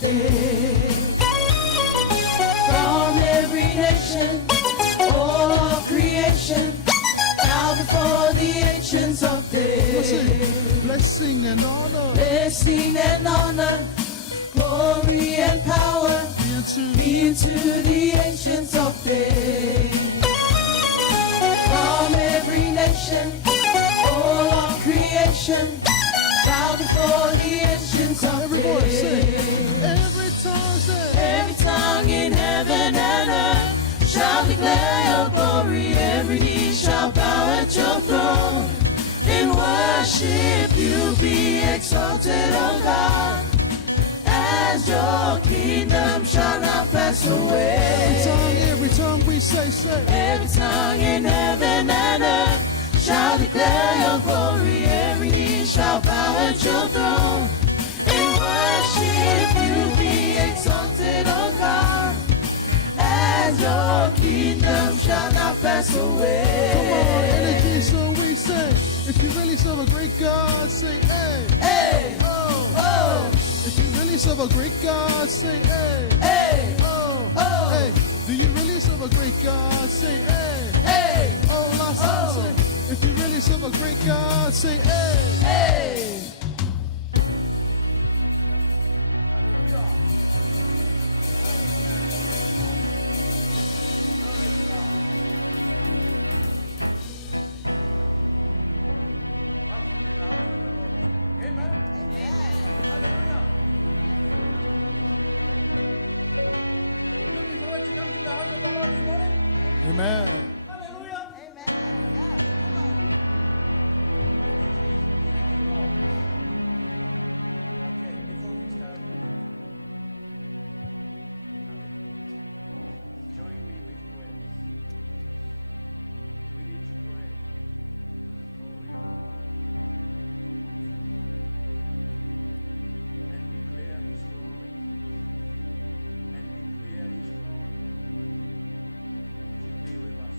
days. From every nation, all of creation, bow before the ancients of days. Blessing and honor, Blessing and honor, glory and power, be unto the ancients of days. From every nation, all of creation, bow before the ancients of everybody say, days. every tongue say, Every tongue in heaven and earth shall declare your glory. Every knee shall bow at your throne. In worship you be exalted, O God, as your kingdom shall not pass away. every tongue we say, Every tongue in heaven and earth shall declare your glory. Every knee shall bow at your throne. In worship you be exalted, O God, as your kingdom shall not pass away. come on, energy, so we say, if you really serve a great God, say, hey, Hey, oh, oh, if you really serve a great God, say, hey, hey, oh, oh. hey, do you really serve a great God, say, hey, hey, oh, last time, say, if you really serve a great God, say, hey, hey. Looking forward to come to the house of the Lord this morning? amen. Hallelujah. Okay, before we start, join me with prayers. We need to pray to the glory of the Lord and declare His glory and declare His glory to be with us.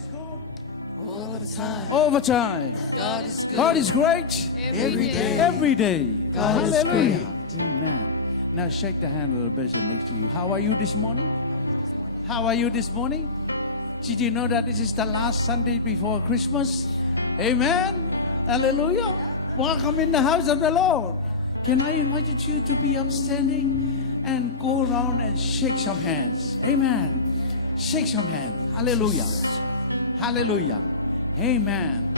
is good. All the time. Over time. God is good. God is great. Every day. Every day. God is Hallelujah. great. Amen. Now shake the hand of the person next to you. How are you this morning? How are you this morning? Did you know that this is the last Sunday before Christmas? Amen. Hallelujah. Welcome in the house of the Lord. Can I invite you to be upstanding and go around and shake some hands? Amen. Shake some hands. Hallelujah. Hallelujah. Amen.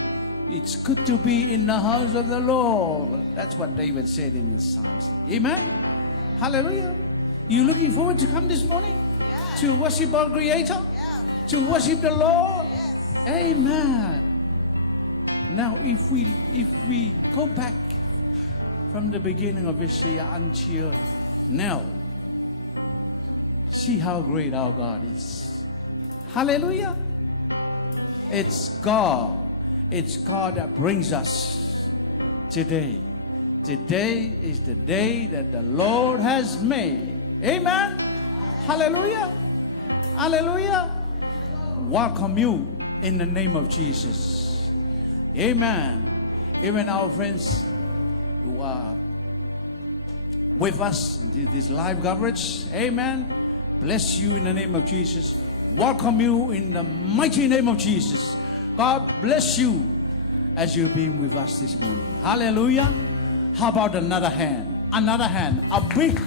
It's good to be in the house of the Lord. That's what David said in the Psalms. Amen. Hallelujah. You looking forward to come this morning? To worship our Creator? To worship the Lord? Amen. Now, if we go back from the beginning of this year until now, see how great our God is. Hallelujah. It's God. It's God that brings us today. Today is the day that the Lord has made. Amen. Hallelujah. Hallelujah. Welcome you in the name of Jesus. Amen. Even our friends who are with us in this live coverage. Amen. Bless you in the name of Jesus. Welcome you in the mighty name of Jesus. God bless you as you've been with us this morning. Hallelujah. How about another hand? Another hand. A big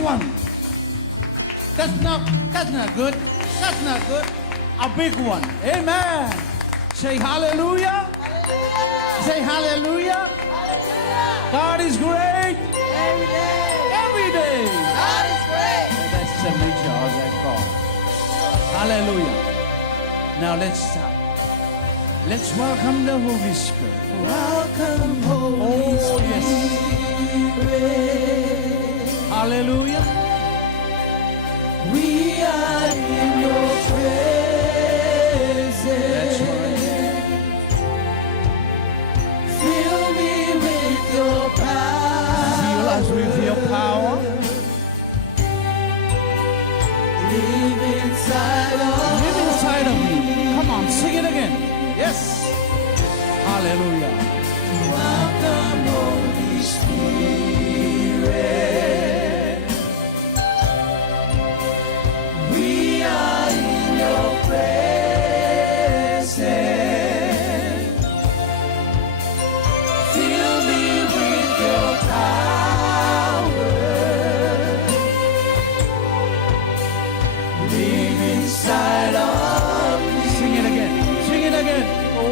one. That's not good. That's not good. A big one. Amen. Say hallelujah. Hallelujah. Say hallelujah. Hallelujah. God is great. Every day. Every day. God is great. And that's the nature of that God. Hallelujah. Now let's start. Let's welcome the Holy Spirit. Welcome, Holy yes. Spirit. Hallelujah. We are in your presence. That's right. Fill me with your power. Fill us with your power. Live inside of Live inside of me. Come on, sing it again. Yes. Hallelujah. Welcome, Holy Spirit. We are in your presence. Fill me with your power. Live inside of me. Sing it again. Sing it again. Oh.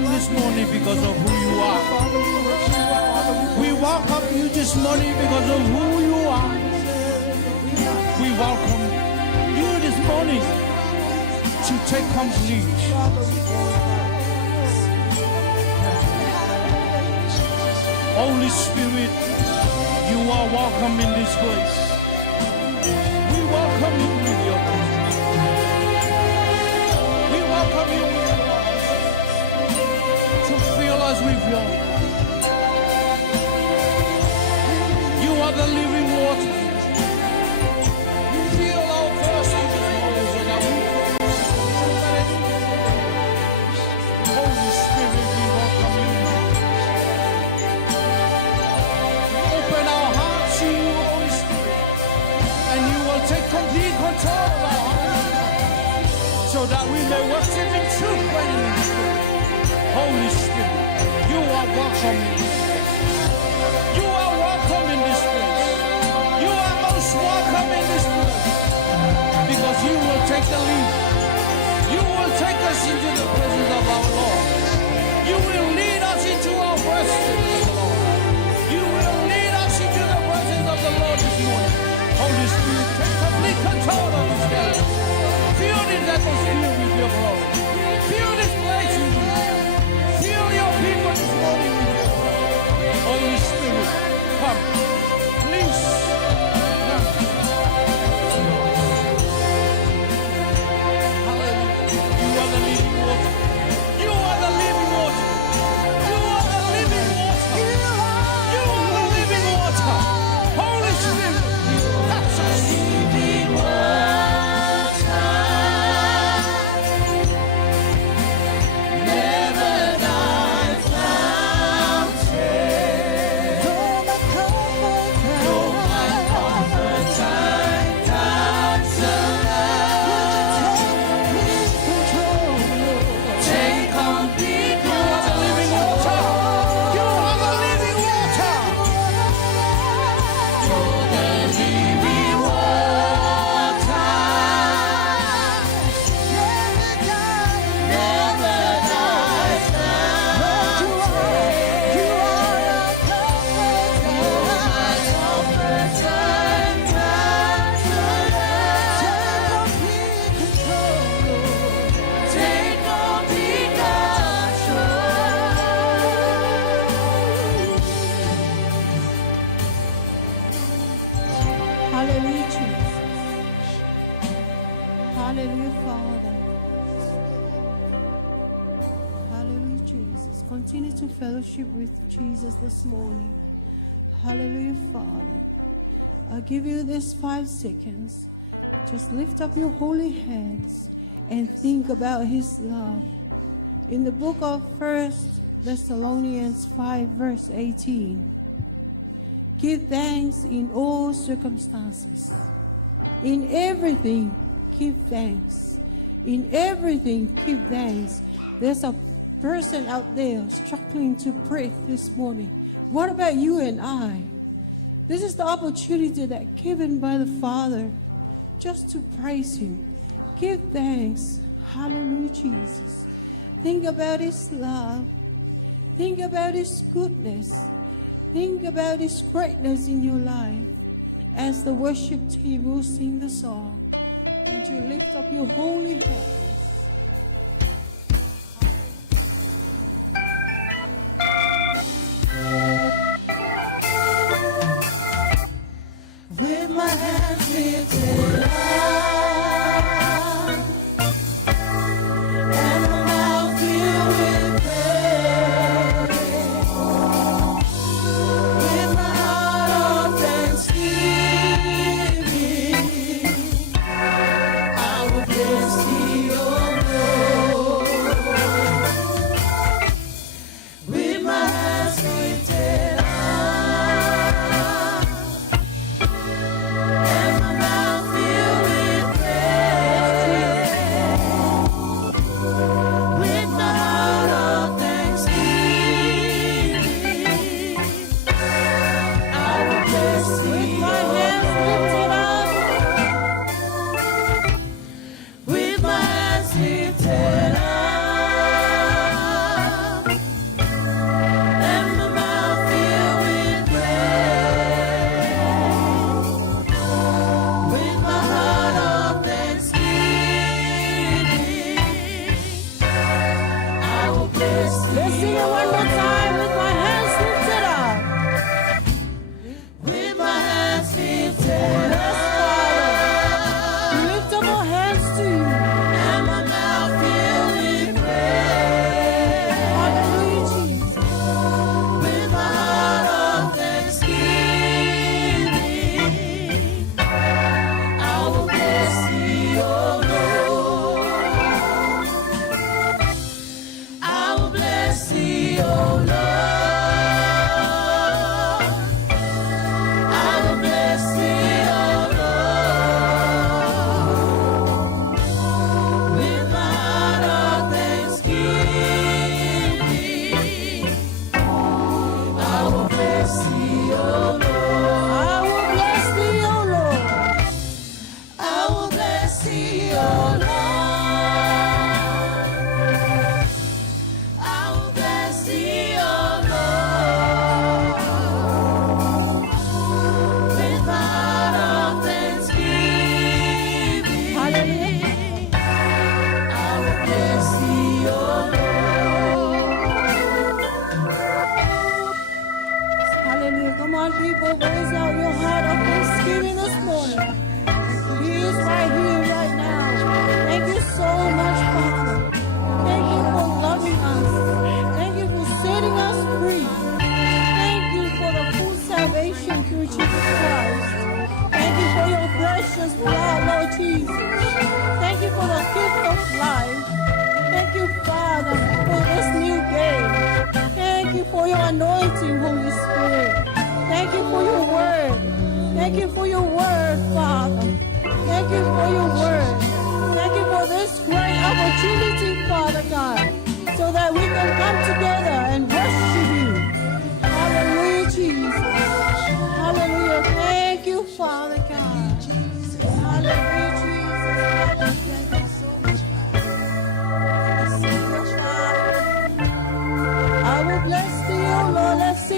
welcome this morning because of who you are. We welcome you this morning because of who you are. We welcome you this morning to take complete. Holy Spirit, you are welcome in this place. We welcome you with your presence. We welcome you with your love to fill us with your love. You are the living water. Fill our thirst in this morning so that we Holy Spirit, we welcome you. Open our hearts to you, Holy Spirit, and you will take complete control of our hearts so that we may worship in truth and in spirit. Holy Spirit, you are welcome in this place. You are welcome in this place. You are most welcome in this place because you will take the lead. You will take us into the presence of our Lord. You will lead us into our worship, Lord. You will lead us into the presence of the Lord this morning. Holy Spirit, take complete control of this day. Fill this atmosphere with your glory. Fill this place with you. Fill your people this morning with your glory. Holy Spirit, come. Please come. Hallelujah. You are the living water. You are the living water. You are the living water. You are the living water. Holy Spirit, touch us. Living water, never die fountain. You're my comfort, time, counselor. Take complete You are the living water. You are the living water. You're the living water, never die fountain. You are my comfort, time, counselor. Take complete control. Hallelujah, Jesus. Hallelujah, Father. Hallelujah, Jesus. Continue to fellowship with Jesus this morning. Hallelujah, Father. I'll give you this 5 seconds. Just lift up your holy hands and think about his love. In the book of 1 Thessalonians 5, verse 18. Give thanks in all circumstances. In everything, give thanks. In everything, give thanks. There's a person out there struggling to pray this morning. What about you and I? This is the opportunity that given by the Father just to praise him. Give thanks. Hallelujah, Jesus. Think about his love. Think about his goodness. Think about his greatness in your life. As the worship team will sing the song, and you lift up your holy hands. With my hands lifted up and my mouth filled with praise, with my heart of thanksgiving, I will bless thee,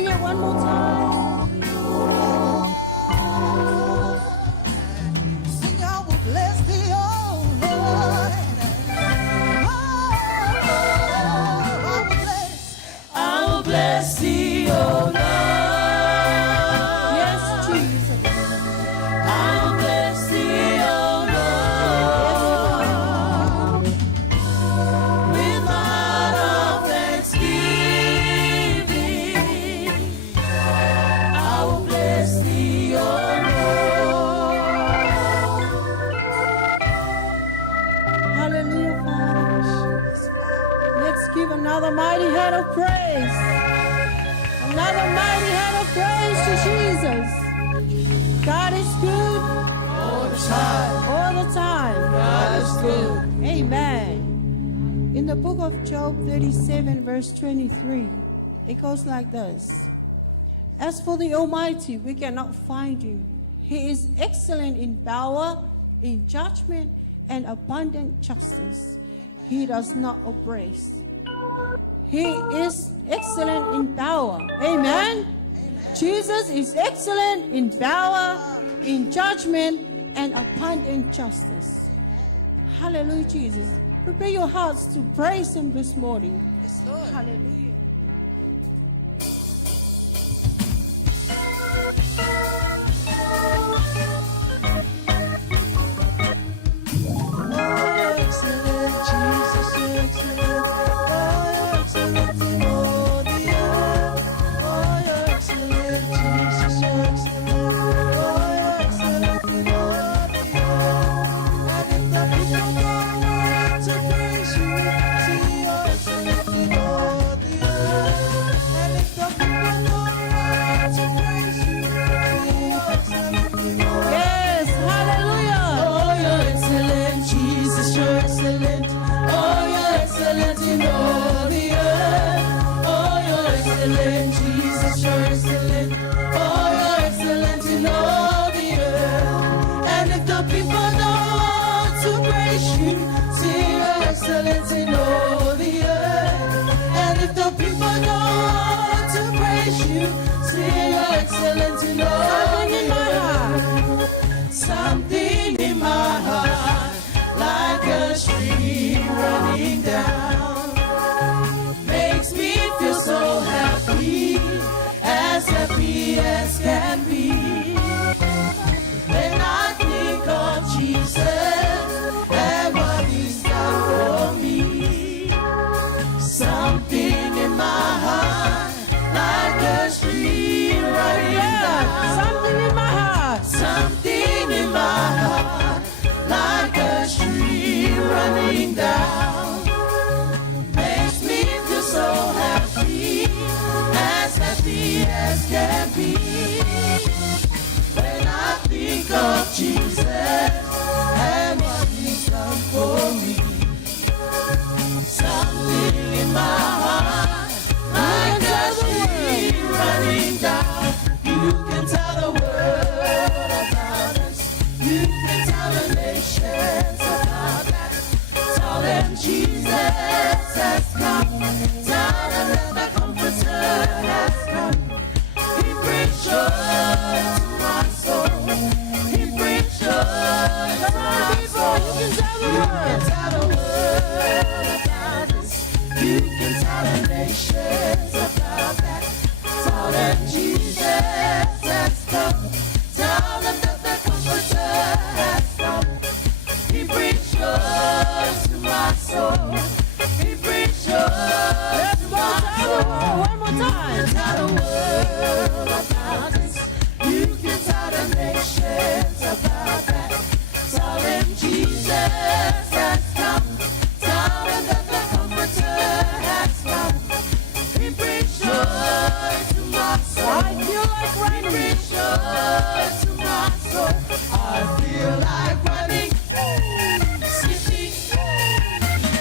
sing it one more time. Sing, I will bless thee, oh Lord. I will bless thee, oh Lord. Yes, Jesus. I will bless thee, oh Lord. With my heart of thanksgiving, I will bless thee, oh Lord. Hallelujah, Father. Let's give another mighty hand of praise. Another mighty hand of praise to Jesus. God is good All the time, all the time. God is good. Amen. In the book of Job 37, verse 23, it goes like this. As for the Almighty, we cannot find him. He is excellent in power, in judgment, and abundant justice. He does not oppress. He is excellent in power. Amen. Jesus is excellent in power, in judgment, and abundant justice. Hallelujah, Jesus. Prepare your hearts to praise him this morning. Yes, Lord. Hallelujah. Oh, excellent, Jesus, excellent. Oh, you're excellent in all the earth. Oh, you're excellent, Jesus, you're excellent. Oh, you're excellent in all the earth. And if the people don't want to praise you, see you're excellent in all the earth. And if the people don't want to praise you, see you're excellent in all the earth. Yes, hallelujah. Oh, you're excellent, Jesus, you're excellent. Oh, you're excellent in all the earth. Oh, you're excellent, Jesus, you're excellent. Oh, you're excellent in all the earth. And if the people don't want to praise you, see you're excellent in all the earth. And if the people don't want to praise you, see you're excellent in all the earth. Something in my heart, like a stream running down, makes me feel so happy as can be. When I think of Jesus and what he's done for me, something in my heart, like a stream running down. Something in my heart. Something in my heart, like a stream running down, makes me feel so happy as can be. When I think of Jesus and what he's done for me, something in my heart, like a stream running down. You can tell the world about us. You can tell the nations about that. Tell them Jesus has come. Tell them that the Comforter has come. He brings joy to my soul. He brings joy to my soul. You can tell the world about us. You can tell the nations about that. Tell them Jesus has come. Tell them that the Comforter has come. He brings joy to my soul. He brings joy to my soul. One more time. Tell the world about us. You can tell the nations about that. Tell them Jesus has come. Tell them that the Comforter has come. He brings joy to my soul. I feel like He running. brings joy to my soul. I feel like running, skipping.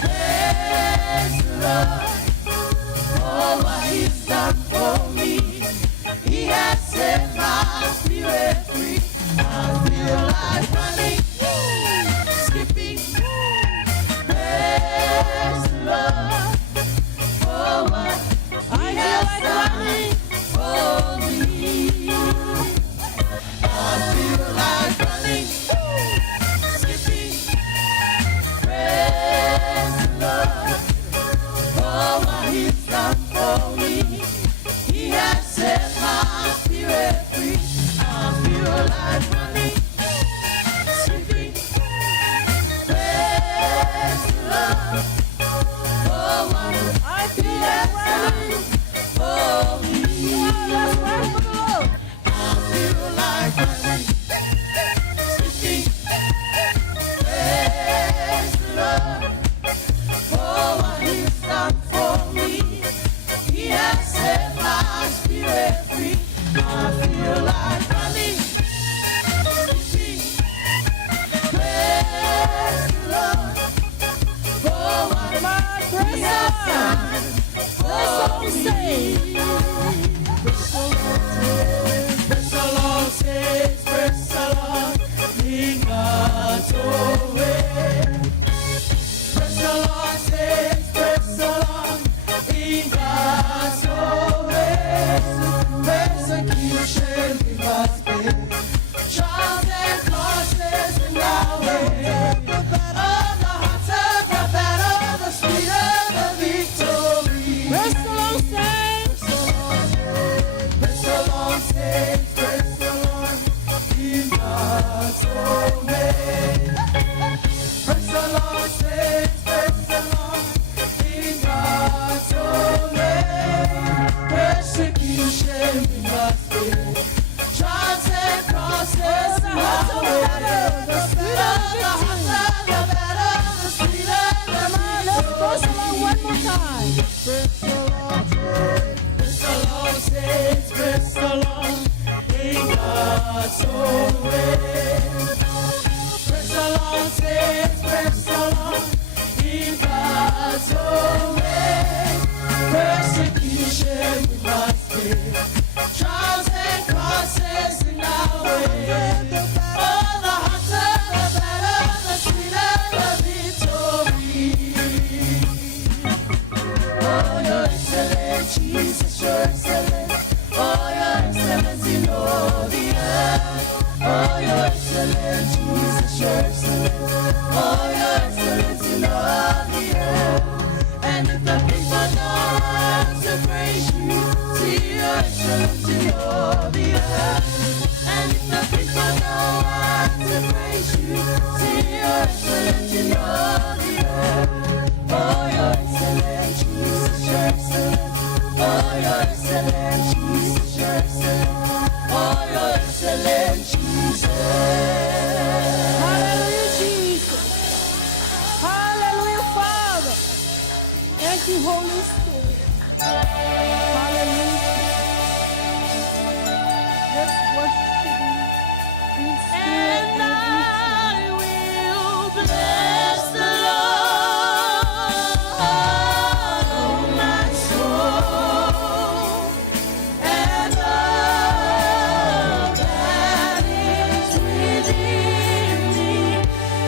Praise the Lord for what he's done for me. He has set my spirit free. I feel like running, skipping. Praise the Lord for what I feel like running. for free. I feel like running. Praise the Lord for what He has done for me. Praise the Lord, says, praise the Lord, in God's own way. Praise the Lord, says, praise the Lord, in God's own way. Persecution we must bear, trials and crosses in our way. Oh, the hotter the better, the sweeter the victory. Praise the Lord, saints. Praise the Lord, saints, praise the Lord, in God's own way. Praise the Lord, saints, praise the Lord, in God's own way. Persecution we must bear, trials and crosses in our way. The hotter the better, the sweeter the Praise the Lord one more time. praise the Lord, saints, praise the Lord, in God's own way. Praise the Lord, saints, praise the Lord, in God's own way. Persecution we must bear, trials and crosses in our way. Oh, the hotter the better, the sweeter the victory. Oh, you're excellent, Jesus, you're excellent. Oh, you're excellent in all the earth. Oh, you're excellent, Jesus, you're excellent. Oh, you're excellent in all the earth. And if the people know how to praise you, see you're excellent in all the earth. And if the people know how to praise you, see you're excellent in all the earth. Oh, you're excellent, Jesus, you're excellent. Oh, you're excellent, Jesus, you're excellent. Oh, you're excellent, Jesus. Hallelujah, Jesus. Hallelujah, Father. Thank you, Holy Spirit. Hallelujah. Let's worship Him in spirit And and in truth. I will bless the Lord, oh my soul, and all that is within me.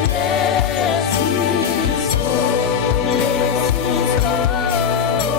Bless His holy name.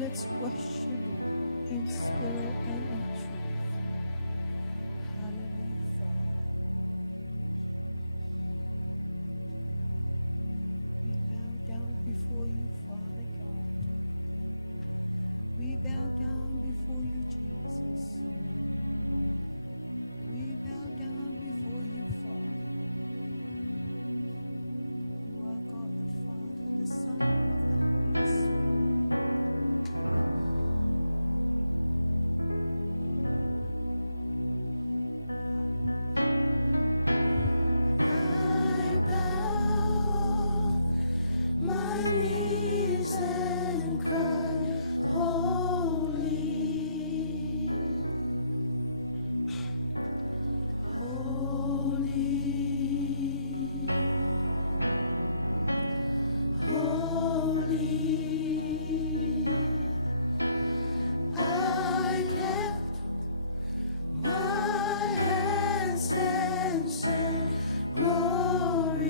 Let's worship in spirit and in truth. Hallelujah, Father. We bow down before you, Father God. We bow down before you, Jesus. We bow down before you, Father. You are God the Father, the Son, and of the Holy Spirit. I bow my knees and cry, holy, holy, holy. I lift my hands and say, glory,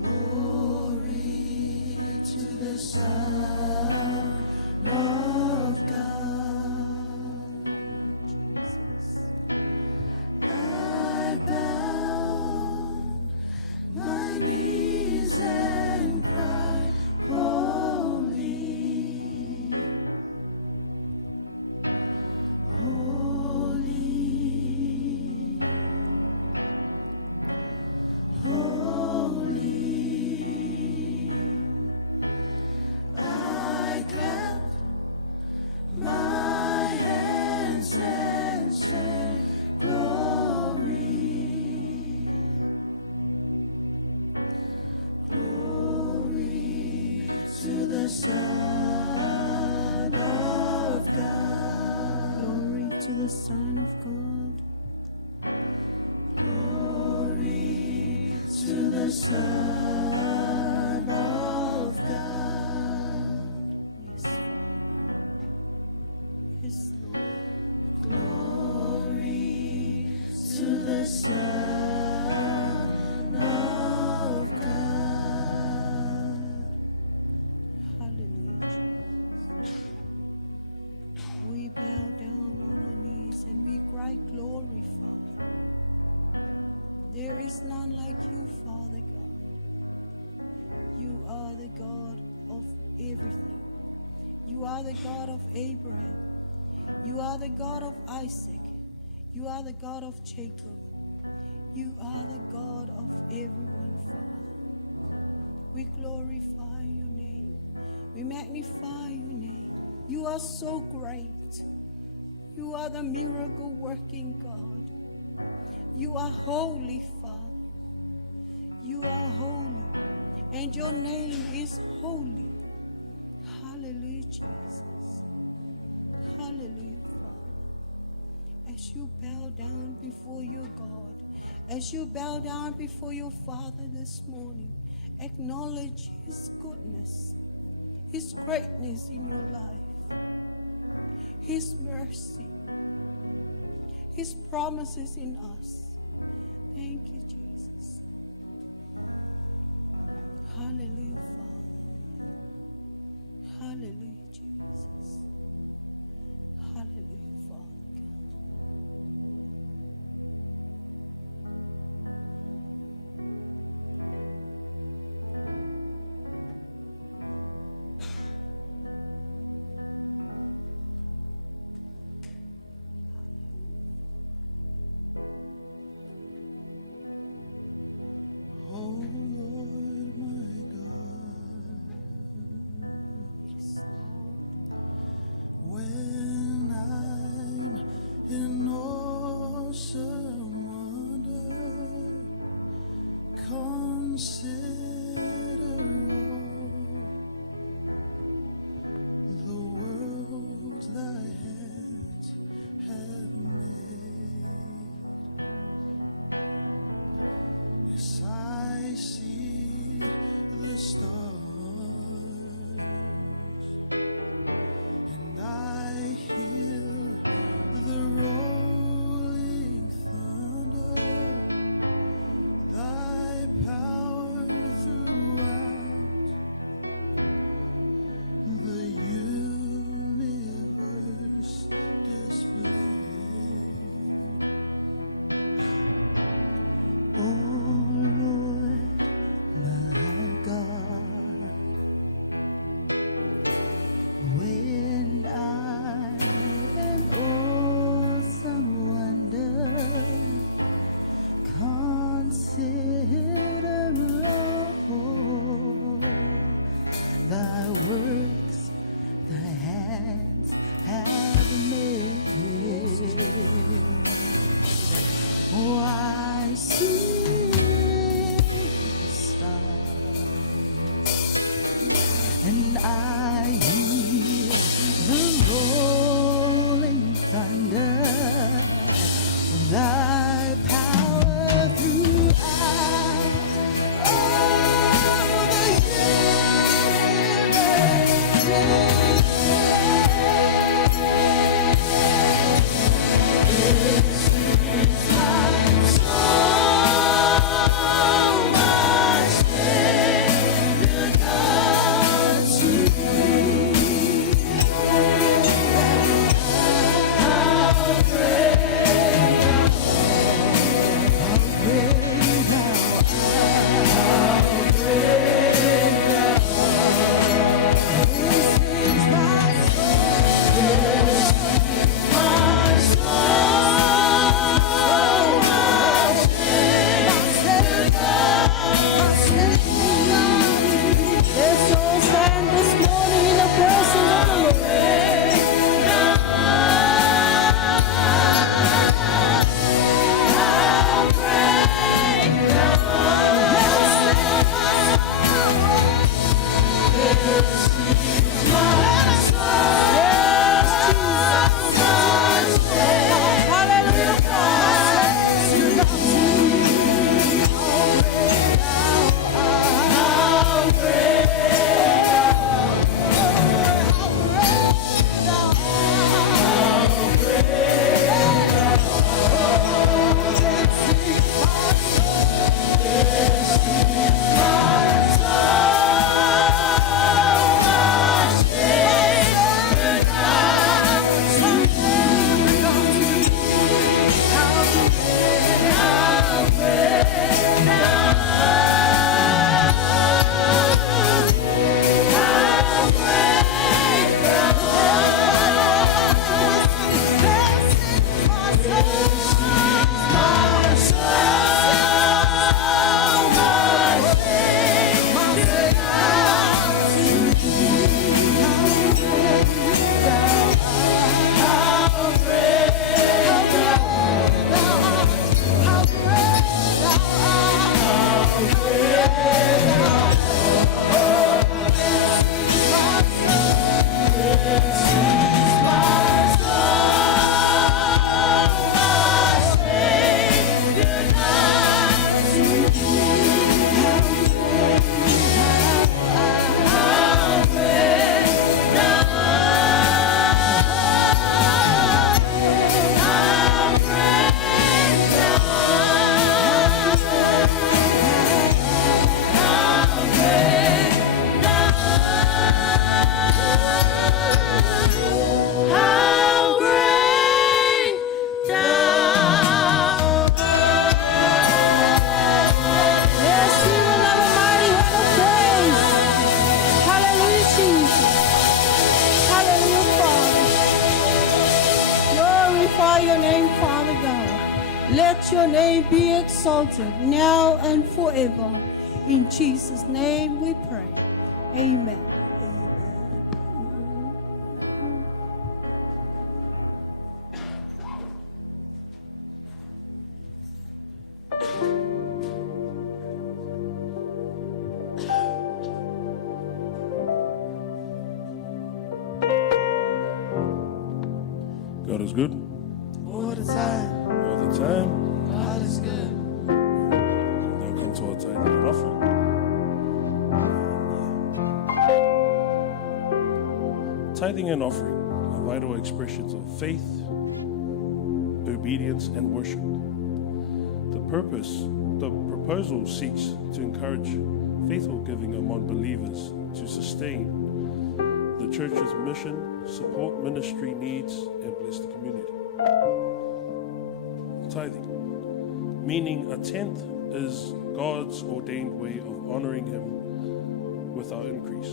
glory to the Son of God. Jesus. I bow my knees and cry, holy, holy, holy. I clap my hands and say, glory, glory to the Son of God. Glory to the Son of God. Glory to the Son of God. Yes, Father. Yes, Lord. Glory to the Son of God. Hallelujah, Jesus. We bow down on our knees and we cry, glory, Father. There is none like you, Father God. You are the God of everything. You are the God of Abraham. You are the God of Isaac. You are the God of Jacob. You are the God of everyone, Father. We glorify your name. We magnify your name. You are so great. You are the miracle working God. You are holy, Father. You are holy. And your name is holy. Hallelujah, Jesus. Hallelujah, Father. As you bow down before your God, as you bow down before your Father this morning, acknowledge His goodness, His greatness in your life, His mercy, His promises in us. Thank you, Jesus. Hallelujah, Father. Hallelujah, Jesus. Hallelujah, Father God. Oh Lord, my God, Yes, Lord. when I'm in awesome wonder, consider all the worlds thy hands have made. Yes, I see the stars, and I hear the rolling thunder. Thy power throughout Let your name be exalted now and forever. In Jesus' name we pray. Amen. God is good All the time. all the time. God is good. Now come to our tithing and offering. Tithing and offering are vital expressions of faith, obedience, and worship. The proposal seeks to encourage faithful giving among believers to sustain the church's mission, support ministry needs, and bless the community. Tithing, meaning a tenth is God's ordained way of honoring Him with our increase.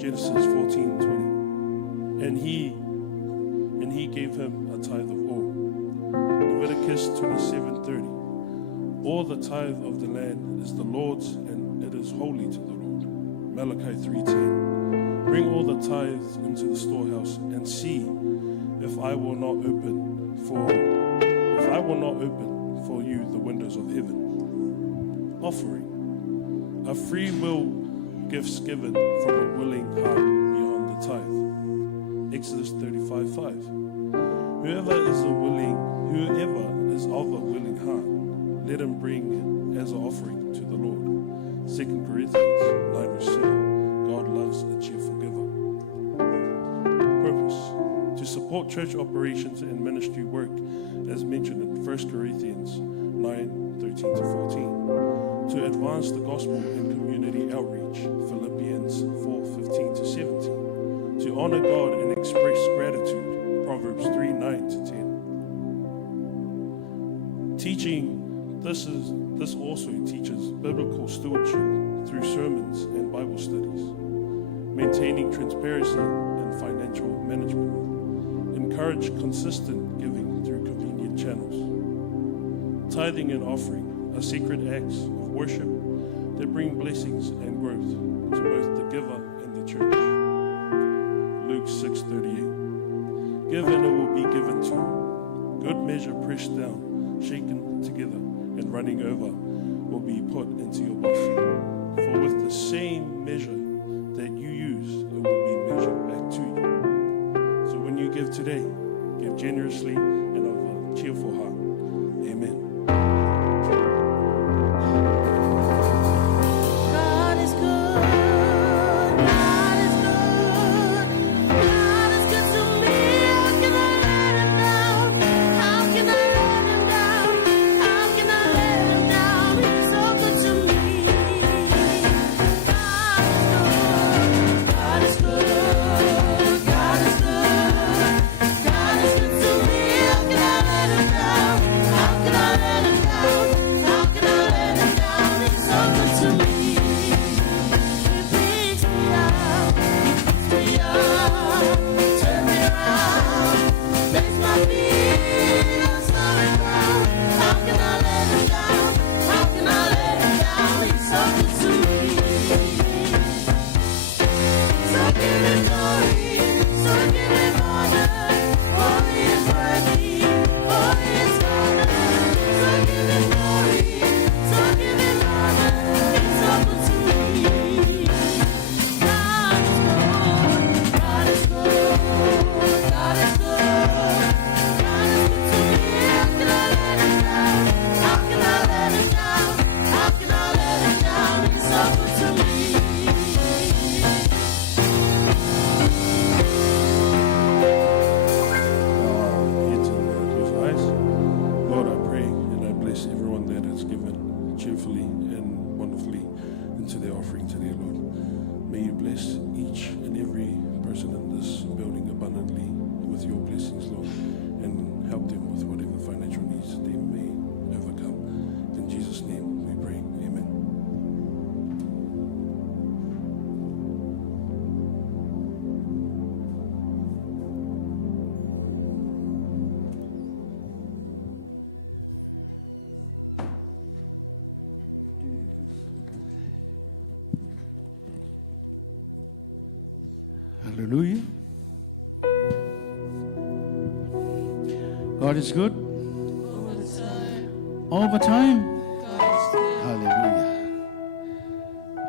Genesis 14:20. And he gave him a tithe of all. Leviticus 27:30. All the tithe of the land is the Lord's, and it is holy to the Lord. Malachi 3:10. Bring all the tithes into the storehouse and see if I will not open for you the windows of heaven. Offering, a free will gifts given from a willing heart beyond the tithe. Exodus 35:5. Whoever is of a willing heart, let him bring it as an offering to the Lord. 2 Corinthians 9:7. God loves a cheerful giver. Purpose, to support church operations and ministry work, as mentioned in 1 Corinthians 9:13-14. To advance the gospel and community outreach, Philippians 4:15-17. To honor God and express gratitude, Proverbs 3:9-10. Teaching, this also teaches biblical stewardship through sermons and Bible studies. Maintaining transparency in financial management. Encourage consistent giving through convenient channels. Tithing and offering are sacred acts of worship that bring blessings and growth to both the giver and the church. Luke 6:38. Give and it will be given to you. Good measure pressed down, shaken together, and running over will be put into your bosom. For with the same measure that you use, it will be measured back to you. So when you give today, give generously and of a cheerful heart. Amen. God is good. God is good. God is good to me. How can I let him down? How can I let him down? How can I let him down? He's so good to me. God is good. God is good. God is good to me. How can I let him down? How can I let him down? How can I let him down? He's so good to me. He picks me up. He picks me up. Turn me around. Makes my feet on solid ground. How can I let him down? How can I let him down? He's so good to me. So give him glory. So give him honor. For he is worthy. For he is honor. So give him glory. So give him honor. He's so good to me. God is good. God is good. God is good. God is good to me. How can I let him down? How can I let him down? How can I let him down? He's so good to me. Heads and close our eyes. Lord, I pray and I bless everyone that has given cheerfully and wonderfully into their offering today, Lord. May you bless each and every person in this building abundantly with your blessings, Lord, and help them with whatever financial needs they may overcome. In Jesus' name we pray. Amen. Hallelujah. God is good. All the time. Hallelujah.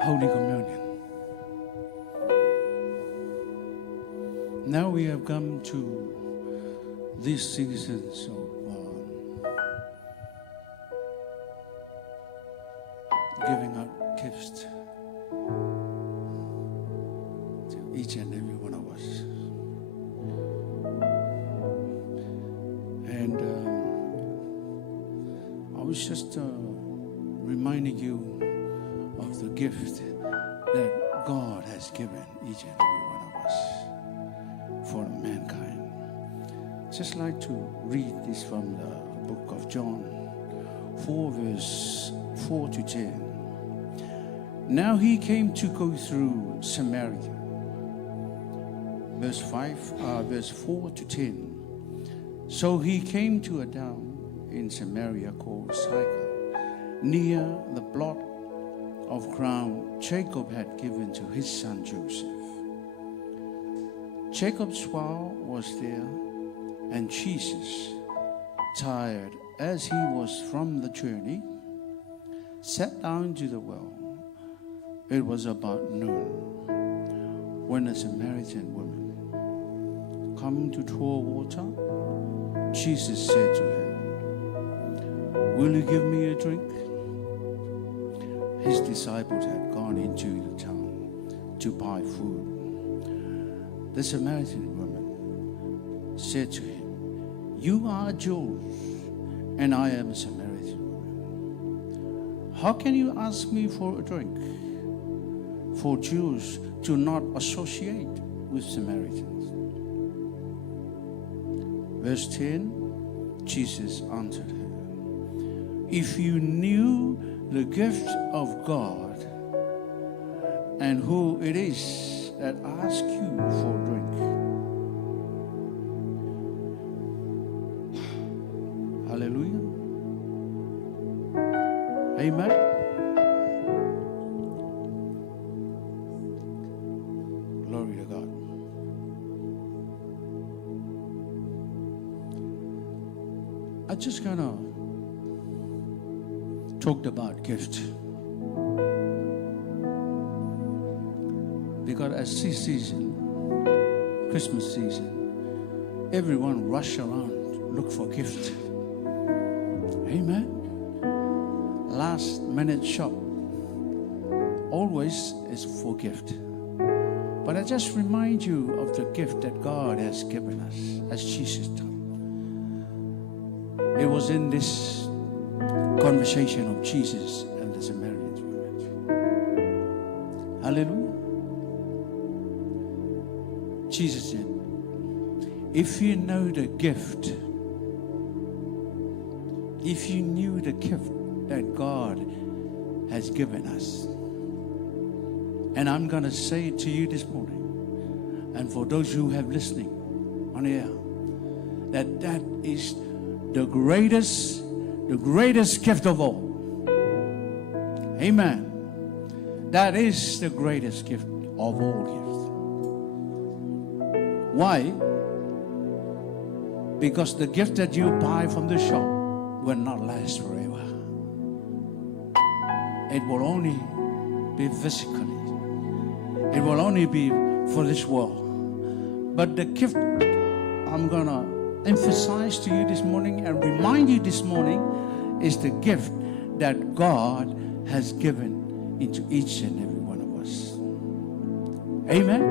Holy Communion. Now we have come to these seasons of giving out gifts to each and every one of us. And I was just reminding you of the gift that God has given each and every one of us for mankind. Just like to read this from the book of John 4 verse 4 to 10. Now he came to go through Samaria. Verse 4 to 10. So he came to a town in Samaria called Sychar, near the plot of ground Jacob had given to his son Joseph. Jacob's well was there, and Jesus, tired as he was from the journey, sat down to the well. It was about noon when a Samaritan woman came to draw water. Jesus said to her, "Will you give me a drink?" His disciples had gone into the town to buy food. The Samaritan woman said to him, "You are Jews, and I am a Samaritan woman. How can you ask me for a drink?" For Jews do not associate with Samaritans. Verse 10, Jesus answered her, "If you knew the gift of God and who it is that asks you for a drink." Hallelujah. Amen. Glory to God. I just kind of talked about gift because as this season, Christmas season, everyone rush around look for gift. Amen. Last minute shop always is for gift. But I just remind you of the gift that God has given us as Jesus taught. It was in this conversation of Jesus and the Samaritan woman. Hallelujah. Jesus said, if you know the gift, if you knew the gift that God has given us, and I'm going to say it to you this morning, and for those who have listening on air, that is the greatest gift of all. Amen. That is the greatest gift of all gifts. Why? Because the gift that you buy from the shop will not last forever. It will only be physically. It will only be for this world. But the gift I'm going to emphasize to you this morning and remind you this morning is the gift that God has given into each and every one of us. Amen.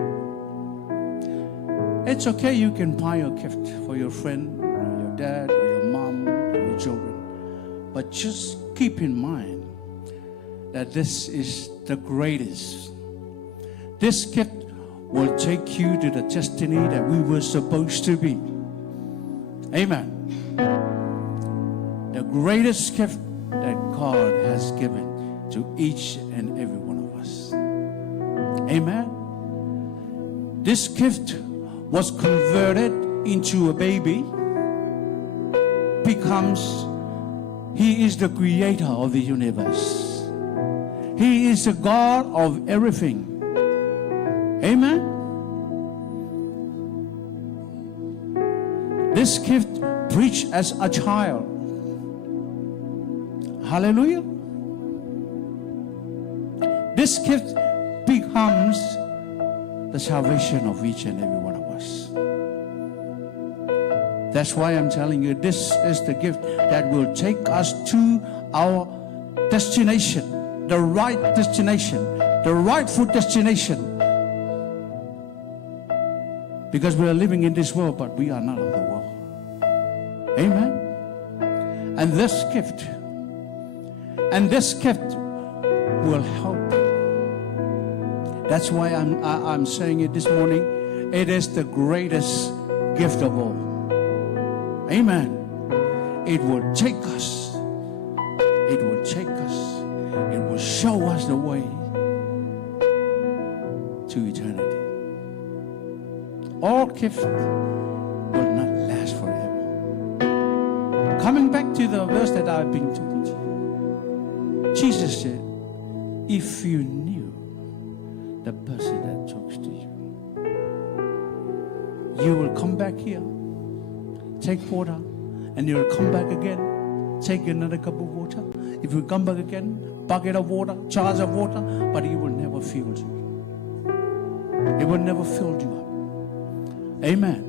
It's okay, you can buy a gift for your friend, or your dad, or your mom, or your children. But just keep in mind that this is the greatest. This gift will take you to the destiny that we were supposed to be. Amen. The greatest gift that God has given to each and every one of us. Amen. This gift was converted into a baby, becomes, he is the creator of the universe. He is the God of everything. Amen. This gift preached as a child. Hallelujah. This gift becomes the salvation of each and every one of us. That's why I'm telling you, this is the gift that will take us to our destination, the right destination, the rightful destination. Because we are living in this world, but we are not of the world. Amen. And this gift will help. That's why I'm saying it this morning. It is the greatest gift of all. Amen. It will take us. It will take us. It will show us the way to eternity. All gifts will not last forever. Coming back to the verse that I've been talking to you. Jesus said, if you knew the person that talks to you, you will come back here, take water, and you will come back again, take another cup of water. If you come back again, bucket of water, jars of water, but it will never fill you. It will never fill you up. Amen.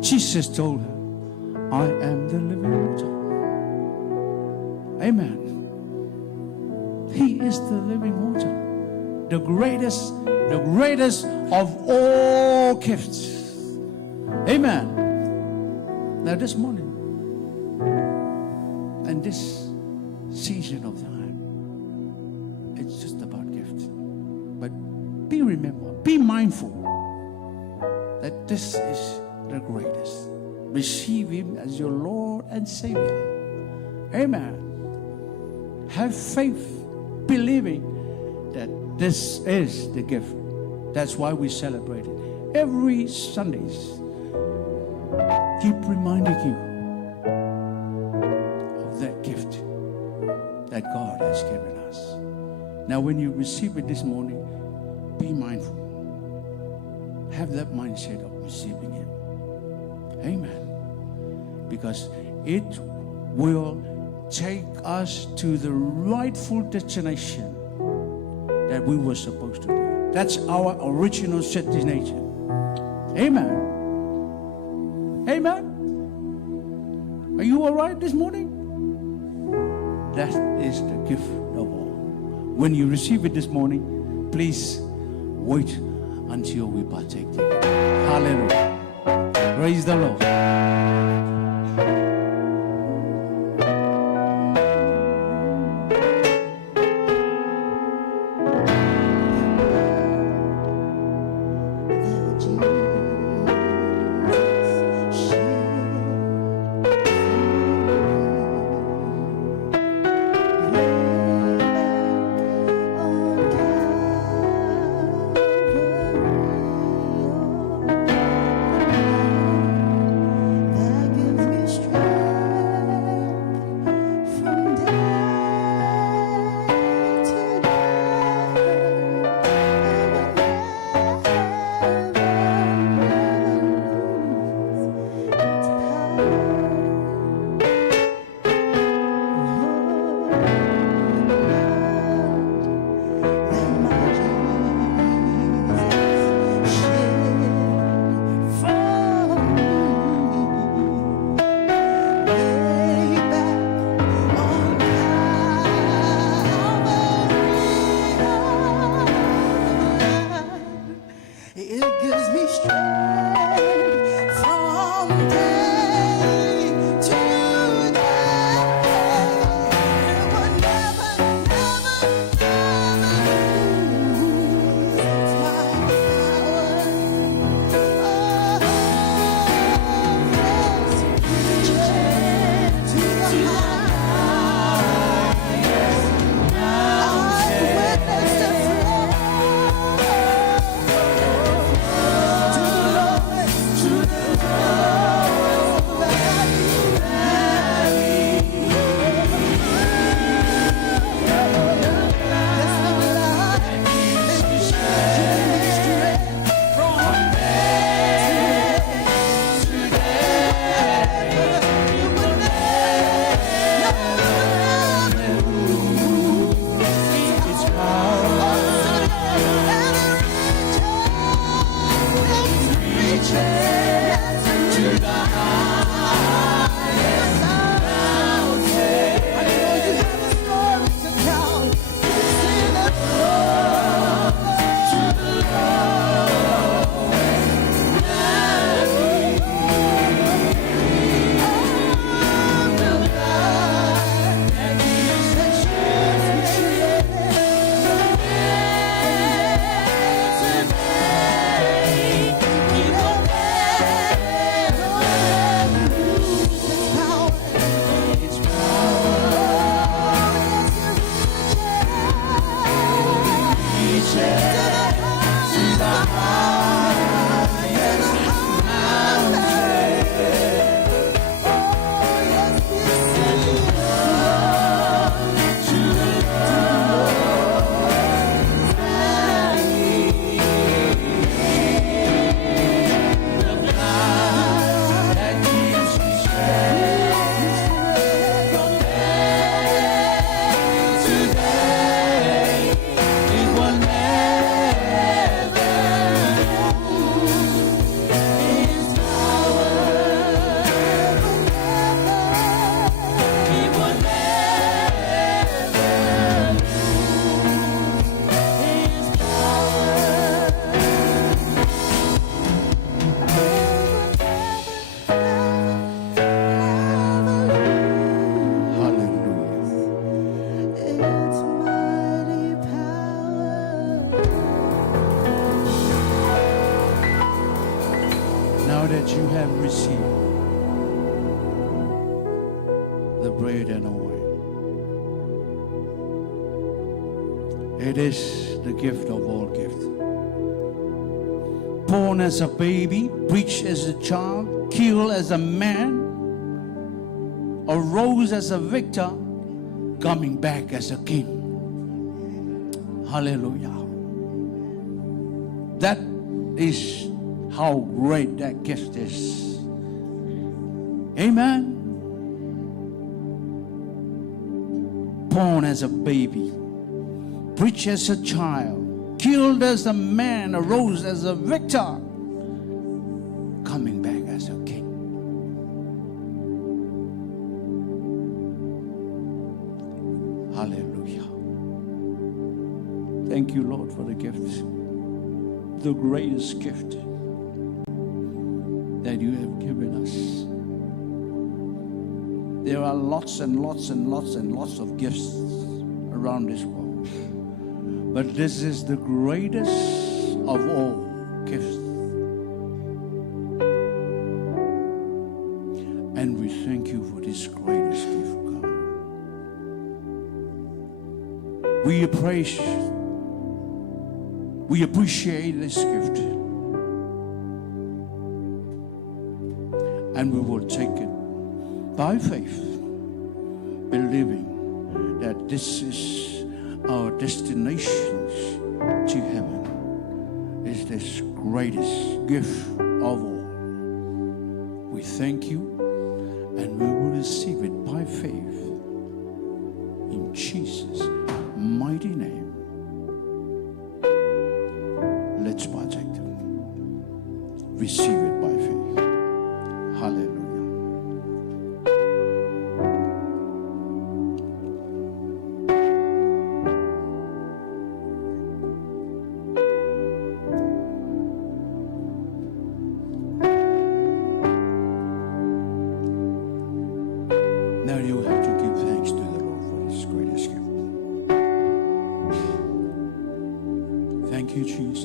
Jesus told her, I am the living water. Amen. He is the living water. The greatest of all gifts. Amen. Now this morning, and this season of time, it's just about gifts. But be mindful that this is the greatest. Receive Him as your Lord and Savior. Amen. Have faith, believing that this is the gift. That's why we celebrate it. Every Sundays, keep reminding you of that gift that God has given us. Now when you receive it this morning, be mindful. Have that mindset of receiving Him. Amen. Because it will take us to the rightful destination that we were supposed to be. That's our original destination. Amen. Amen. Are you all right this morning? That is the gift of all. When you receive it this morning, please wait until we partake together. Hallelujah. Praise the Lord. That gives me strength. you have received the bread and oil. It is the gift of all gifts. Born as a baby, preached as a child, killed as a man, arose as a victor, coming back as a king. Hallelujah. That is how great that gift is. Amen. Born as a baby, preached as a child, killed as a man, arose as a victor, coming back as a king. Hallelujah. Thank you, Lord, for the gift, the greatest gift that you have given us. There are lots and lots and lots and lots of gifts around this world, but this is the greatest of all gifts. And we thank you for this greatest gift, God. We appreciate this gift, and we will take it by faith, believing that this is our destination to heaven, is this greatest gift of all. We thank you, and we will receive it by faith in Jesus' mighty name. Let's partake. Receive it by faith. Hallelujah. Now you have to give thanks to the Lord for His greatest gift. Thank you, Jesus.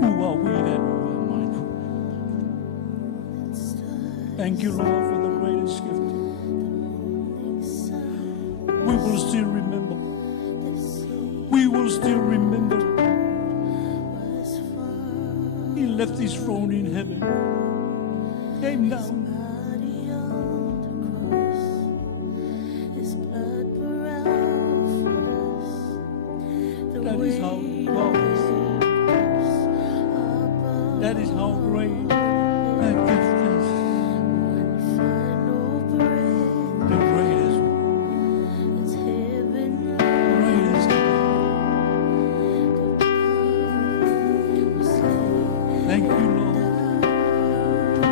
Who are we that we are mindful? Thank you, Lord, for the greatest gift. We will still remember. We will still remember. He left His throne in heaven, came down. That is how God is. That is how great that gift is. The greatest. Greatest. Thank you, Lord.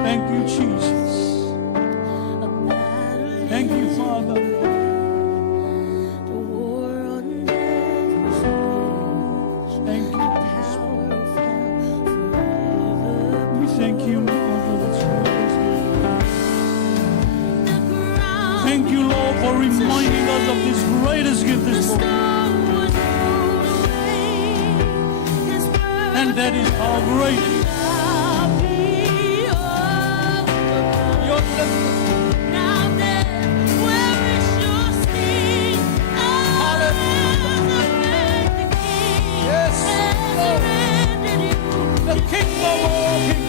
Thank you, Jesus. Thank you, Father. Thank you, Jesus. We thank you, Lord, for this greatest gift. Thank you, Lord, for reminding us of this greatest gift this morning. And that is how great your blessing. Yes, Lord. The King of all kings.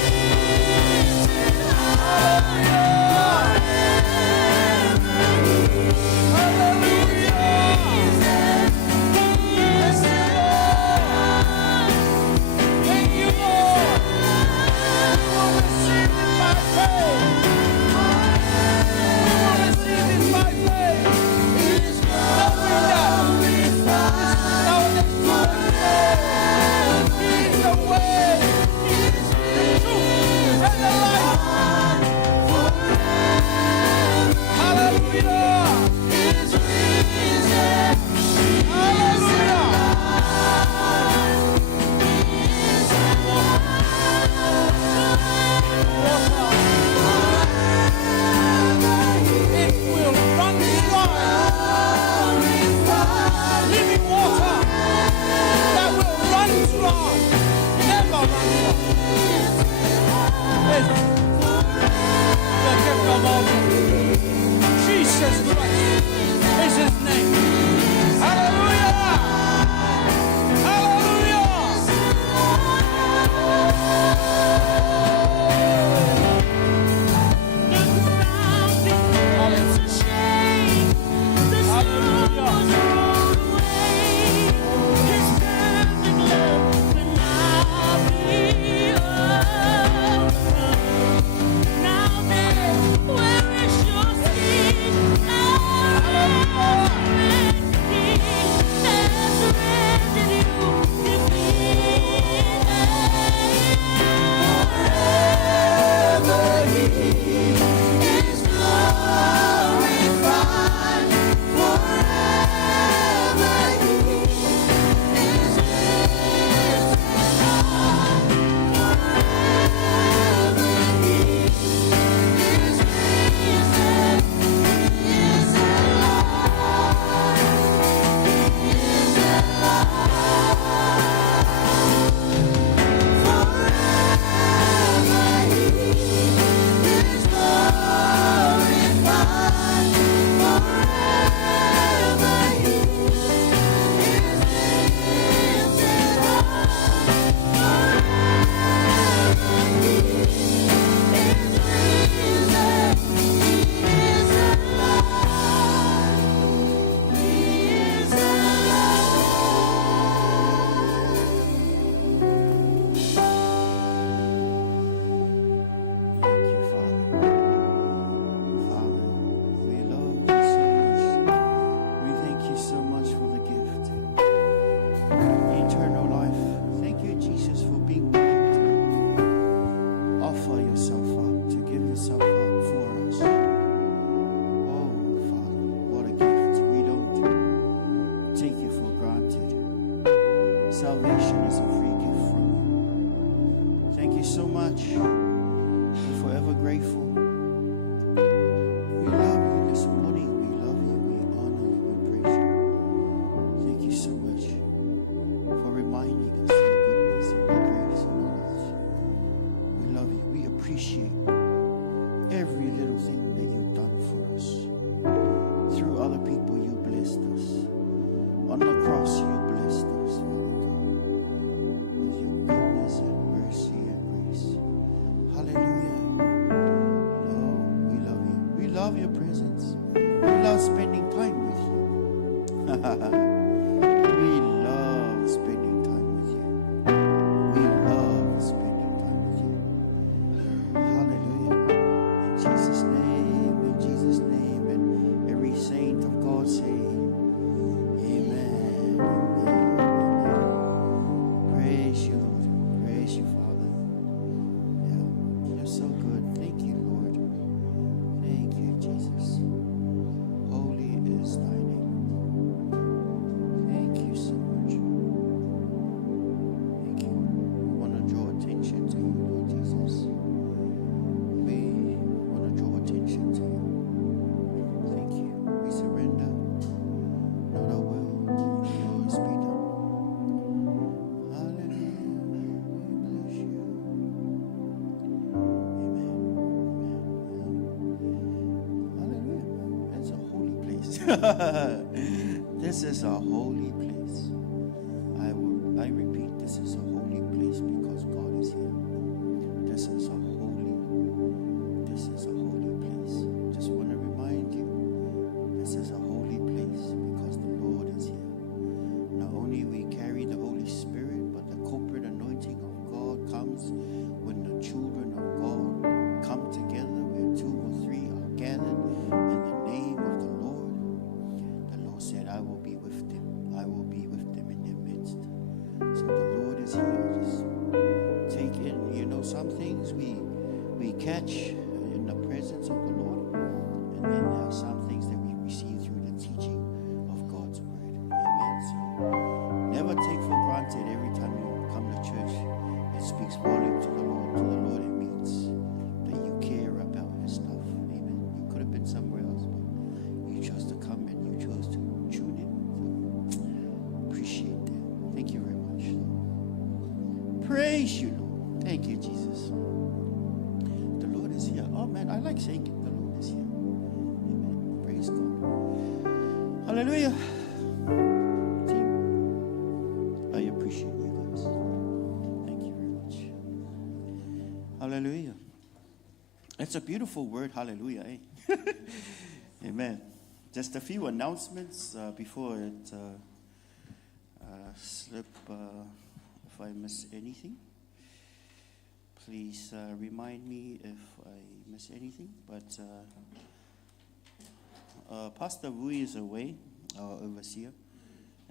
Hallelujah. Salvation is a free gift from you. Thank you so much. We're forever grateful. We love you this morning. We love you. We honor you. We praise you. Thank you so much for reminding us of your goodness and your grace and all that. We love you. We appreciate every little thing that you've done for us. Through other people, you blessed us. On the cross, you blessed us, Father God, with your goodness and mercy and grace. Hallelujah. Oh, we love you. We love your presence. We love spending time with you. We love spending time with you. We love spending time with you. Hallelujah. In Jesus' name, in Jesus' name, and every saint of God say, Amen. Amen. Amen. Praise you, Lord. Praise you, Father. Yeah, you're so good. Thank you, Lord. Thank you, Jesus. Holy is thy name. Thank you so much. Thank you. We want to draw attention to you, Lord Jesus. We want to draw attention to you. Thank you. We surrender. Not our will, yours be done. Hallelujah. We bless you. Amen. Amen. Hallelujah. That's a holy place. This is a holy place. I repeat, this is a holy place because God is here. This is a holy place. Just want to remind you, this is a holy place because the Lord is here. Not only we carry the Holy Spirit, but the corporate anointing of God comes when the children of God come together where 2 or 3 are gathered in the name of the Lord. The Lord said, I will be with them. I will be with them in their midst. So the Lord is here. Just take in, some things we catch in the presence of the Lord, and then there are some things that we receive through the teaching of God's word. Amen. So never take for granted every time you come to church. It speaks volume to the Lord. To the Lord, it means that you care about His stuff. Amen. You could have been somewhere else, but you chose to come and you chose to tune in. So appreciate that. Thank you very much. Praise you, Lord. Thank you, Jesus. The Lord is here. Oh man, I like saying it. The Lord is here. Amen. Praise God. Hallelujah. Team, I appreciate you guys. Thank you very much. Hallelujah. It's a beautiful word, hallelujah. Eh? Amen. Just a few announcements before it slip. If I miss anything, please remind me if I miss anything. But Pastor Wu is away, our overseer,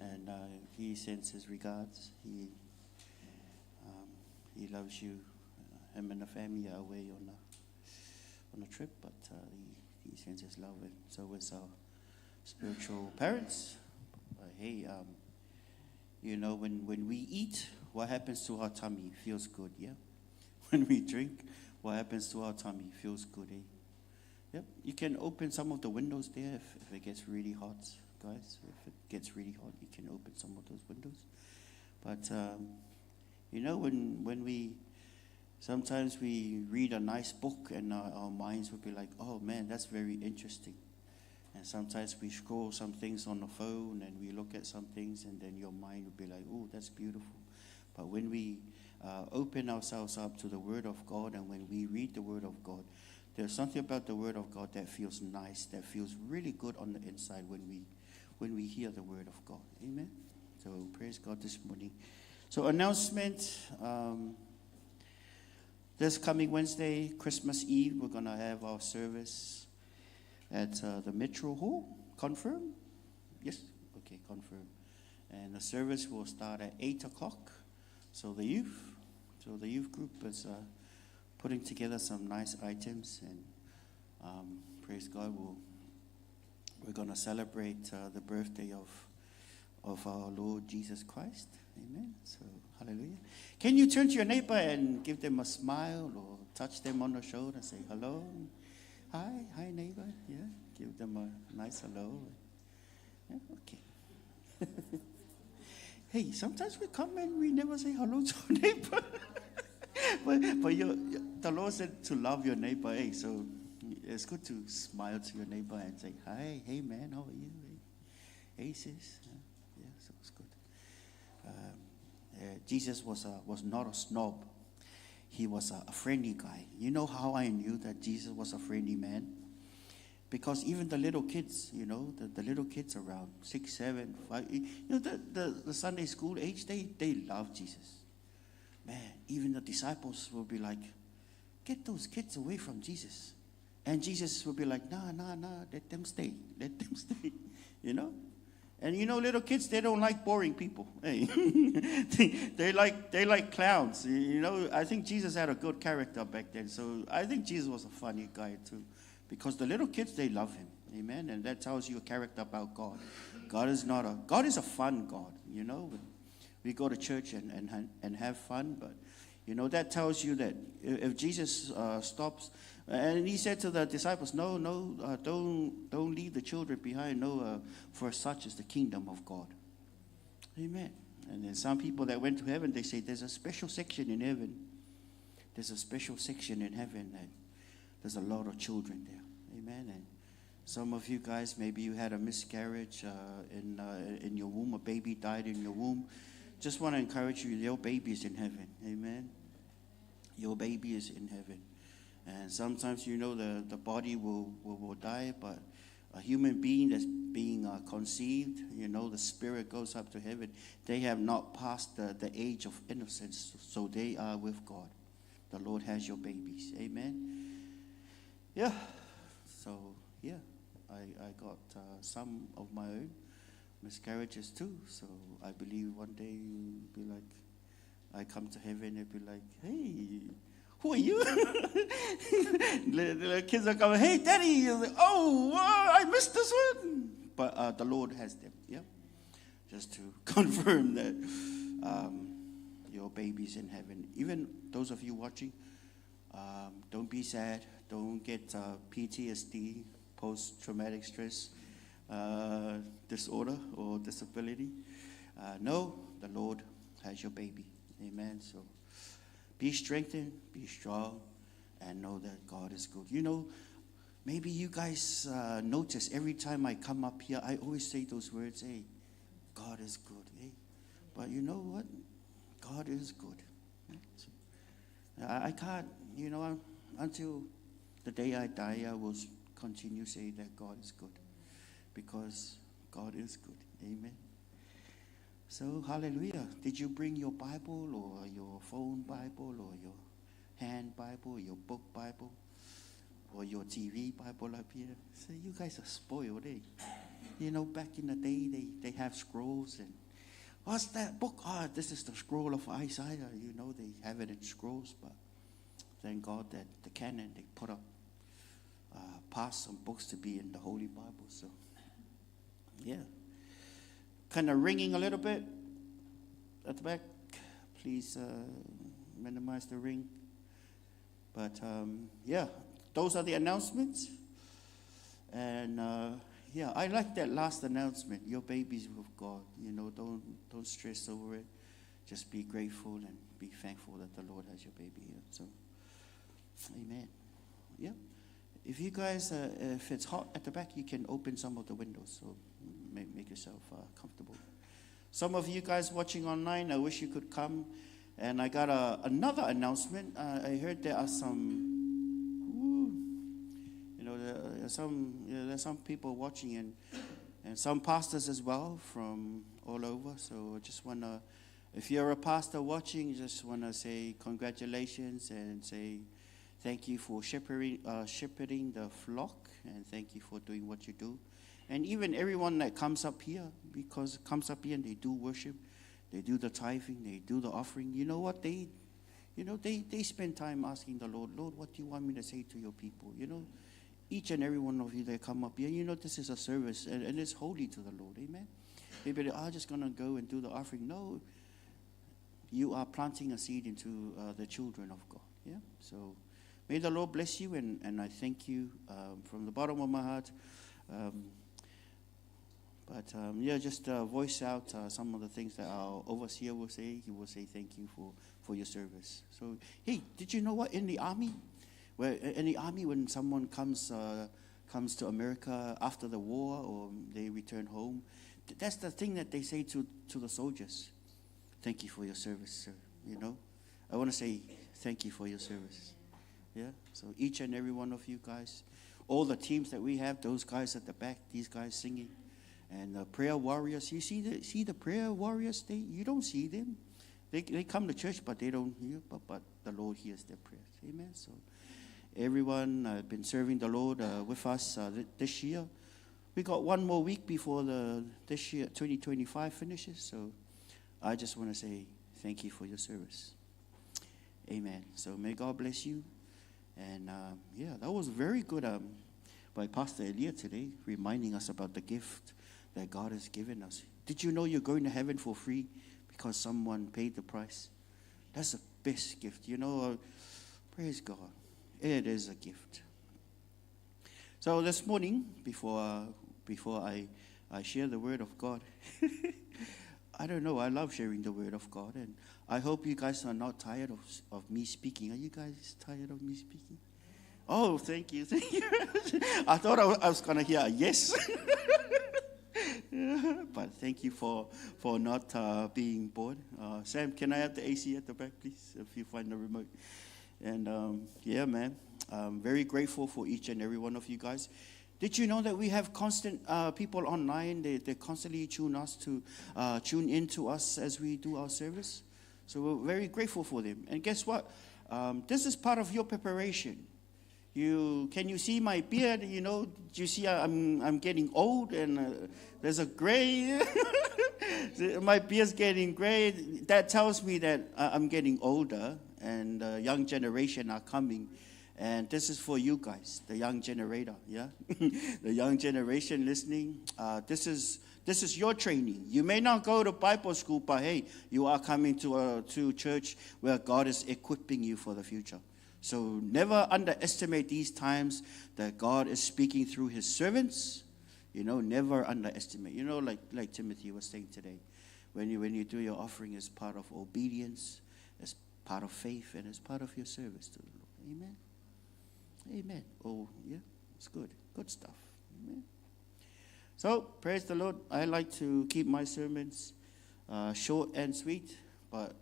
and he sends his regards. He loves you. Him and the family are away on a trip, but he sends his love, and so is our spiritual parents. Hey, when we eat, what happens to our tummy? It feels good, yeah? When we drink, what happens to our tummy? It feels good, eh? Yep, you can open some of the windows there if it gets really hot, guys. If it gets really hot, you can open some of those windows. But, when we, sometimes we read a nice book and our minds will be like, oh man, that's very interesting. And sometimes we scroll some things on the phone and we look at some things and then your mind will be like, oh, that's beautiful. But when we open ourselves up to the Word of God and when we read the Word of God, there's something about the Word of God that feels nice, that feels really good on the inside when we hear the Word of God. Amen? So praise God this morning. So announcement, this coming Wednesday, Christmas Eve, we're going to have our service at the Metro Hall. Confirm? Yes? Okay, confirm. And the service will start at 8 o'clock. So the youth group is putting together some nice items, and praise God, we're going to celebrate the birthday of our Lord Jesus Christ. Amen. So, hallelujah. Can you turn to your neighbor and give them a smile or touch them on the shoulder and say hello? Hi, neighbor. Yeah, give them a nice hello. Yeah, okay. Hey, sometimes we come and we never say hello to our neighbor. but the Lord said to love your neighbor. Hey, so it's good to smile to your neighbor and say, hi, hey man, how are you? Hey sis. Yeah, so it's good. Jesus was not a snob. He was a friendly guy. You know how I knew that Jesus was a friendly man? Because even the little kids, you know, the little kids around 6, 7, 5, you know, the Sunday school age, they love Jesus. Man, even the disciples will be like, get those kids away from Jesus. And Jesus will be like, nah, let them stay, you know? And you know, little kids, they don't like boring people. Hey, they like clowns. You know, I think Jesus had a good character back then. So I think Jesus was a funny guy too. Because the little kids, they love him. Amen. And that tells you a character about God. God is a fun God, you know. We go to church and have fun, but you know, that tells you that if Jesus stops, and he said to the disciples, no, don't leave the children behind. No, for such is the kingdom of God. Amen. And then some people that went to heaven, they say there's a special section in heaven. There's a special section in heaven that there's a lot of children there. Amen. And some of you guys, maybe you had a miscarriage in your womb. A baby died in your womb. Just want to encourage you, your baby is in heaven. Amen. Your baby is in heaven. And sometimes, you know, the body will die, but a human being that's being conceived, you know, the spirit goes up to heaven. They have not passed the age of innocence, so they are with God. The Lord has your babies. Amen. Yeah. So, yeah, I got some of my own miscarriages too. So I believe one day you'll be like, I come to heaven and be like, hey, who are you? the kids are coming, hey, daddy. You're like, oh, I missed this one. But the Lord has them, yeah. Just to confirm that your baby's in heaven. Even those of you watching, don't be sad. Don't get PTSD, post-traumatic stress disorder or disability. No, the Lord has your baby. Amen. So be strengthened, be strong, and know that God is good. You know, maybe you guys notice every time I come up here, I always say those words, hey, God is good. Hey? But you know what? God is good. I can't, you know, until the day I die, I will continue to say that God is good. Because God is good. Amen. So, hallelujah. Did you bring your Bible or your phone Bible or your hand Bible or your book Bible or your TV Bible up here? So you guys are spoiled, eh? You know, back in the day, they have scrolls and what's that book? This is the scroll of Isaiah. You know, they have it in scrolls, but thank God that the canon, they put up past some books to be in the Holy Bible. So, yeah. Kind of ringing a little bit at the back. Please minimize the ring. But, yeah, those are the announcements. And, yeah, I like that last announcement. Your baby's with God. You know, don't stress over it. Just be grateful and be thankful that the Lord has your baby here. So, amen. Yeah. If you guys, if it's hot at the back, you can open some of the windows. So make yourself comfortable. Some of you guys watching online, I wish you could come. And I got another announcement. I heard there are some, you know, there's some people watching and some pastors as well from all over. So I just want to, if you're a pastor watching, just want to say congratulations and say thank you for shepherding the flock, and thank you for doing what you do. And even everyone that comes up here, because comes up here and they do worship, they do the tithing, they do the offering. You know what? They spend time asking the Lord, what do you want me to say to your people? You know, each and every one of you that come up here, you know, this is a service and it's holy to the Lord. Amen. Maybe they are just going to go and do the offering. No, you are planting a seed into the children of God. Yeah. So may the Lord bless you, and I thank you from the bottom of my heart. Just voice out some of the things that our overseer will say. He will say thank you for your service. So, hey, did you know what? In the army, when someone comes to America after the war or they return home, that's the thing that they say to the soldiers. Thank you for your service, sir. You know, I want to say thank you for your service. Yeah. So each and every one of you guys, all the teams that we have, those guys at the back, these guys singing. And the prayer warriors, you see the prayer warriors, you don't see them. They come to church, but they don't hear, but the Lord hears their prayers. Amen. So everyone been serving the Lord with us this year. We got one more week before this year 2025 finishes. So I just want to say thank you for your service. Amen. So may God bless you. And that was very good by Pastor Elia today, reminding us about the gift that God has given us. Did you know you're going to heaven for free because someone paid the price? That's the best gift. You know, praise God. It is a gift. So this morning, before I share the word of God, I don't know, I love sharing the word of God, and I hope you guys are not tired of me speaking. Are you guys tired of me speaking? Oh, thank you. I thought I was going to hear a yes. But thank you for not being bored. Sam, can I have the AC at the back, please, if you find the remote? And man, I'm very grateful for each and every one of you guys. Did you know that we have constant people online? They constantly tune in to us as we do our service. So we're very grateful for them. And guess what? This is part of your preparation. Can you see my beard? You know, do you see I'm getting old, and there's a gray. My beard's getting gray. That tells me that I'm getting older, and the young generation are coming. And this is for you guys, the young generator, yeah? The young generation listening. This is your training. You may not go to Bible school, but hey, you are coming to church where God is equipping you for the future. So never underestimate these times that God is speaking through his servants. You know, never underestimate. You know, like Timothy was saying today, when you do your offering as part of obedience, as part of faith, and as part of your service to the Lord. Amen. Amen. Oh, yeah, it's good. Good stuff. Amen. So, praise the Lord. I like to keep my sermons short and sweet, but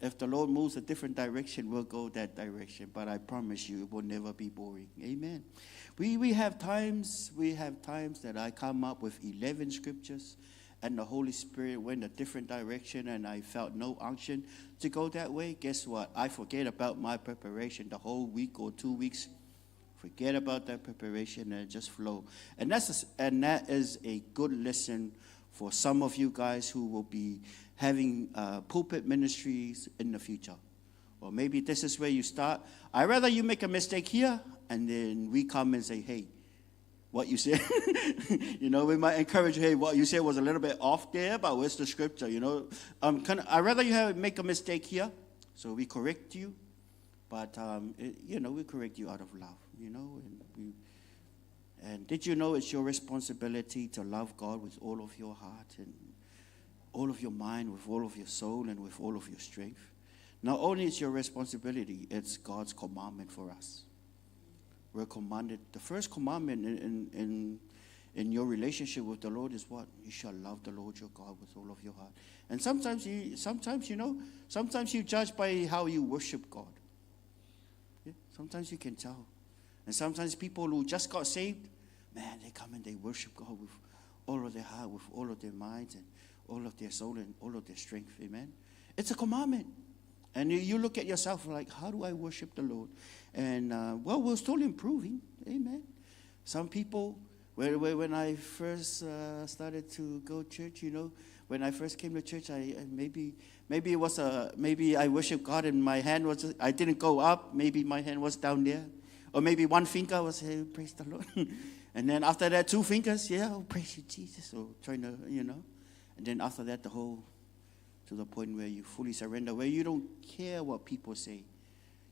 if the Lord moves a different direction, we'll go that direction. But I promise you, it will never be boring. Amen. We have times that I come up with 11 scriptures, and the Holy Spirit went a different direction, and I felt no unction to go that way. Guess what? I forget about my preparation the whole week or 2 weeks. Forget about that preparation and just flow. And that is a good lesson for some of you guys who will be having pulpit ministries in the future. Or maybe this is where you start. I'd rather you make a mistake here, and then we come and say, hey, what you said. You know, we might encourage, hey, what you said was a little bit off there, but where's the scripture, you know? I'd rather you make a mistake here, so we correct you. But, we correct you out of love, you know. And did you know it's your responsibility to love God with all of your heart and all of your mind, with all of your soul, and with all of your strength? Not only is your responsibility, it's God's commandment for us. We're commanded. The first commandment in your relationship with the Lord is what? You shall love the Lord your God with all of your heart. And sometimes you judge by how you worship God. Yeah? Sometimes you can tell. And sometimes people who just got saved, man, they come and they worship God with all of their heart, with all of their minds, and all of their soul, and all of their strength. Amen. It's a commandment. And you look at yourself like, how do I worship the Lord? And, we're still improving. Amen. Some people, when I first started to go to church, you know, when I first came to church, maybe I worship God and my hand was, I didn't go up. Maybe my hand was down there. Or maybe one finger was, hey, praise the Lord. And then after that, 2 fingers, yeah, oh, praise you, Jesus. Or trying to, you know. And then after that, to the point where you fully surrender, where you don't care what people say.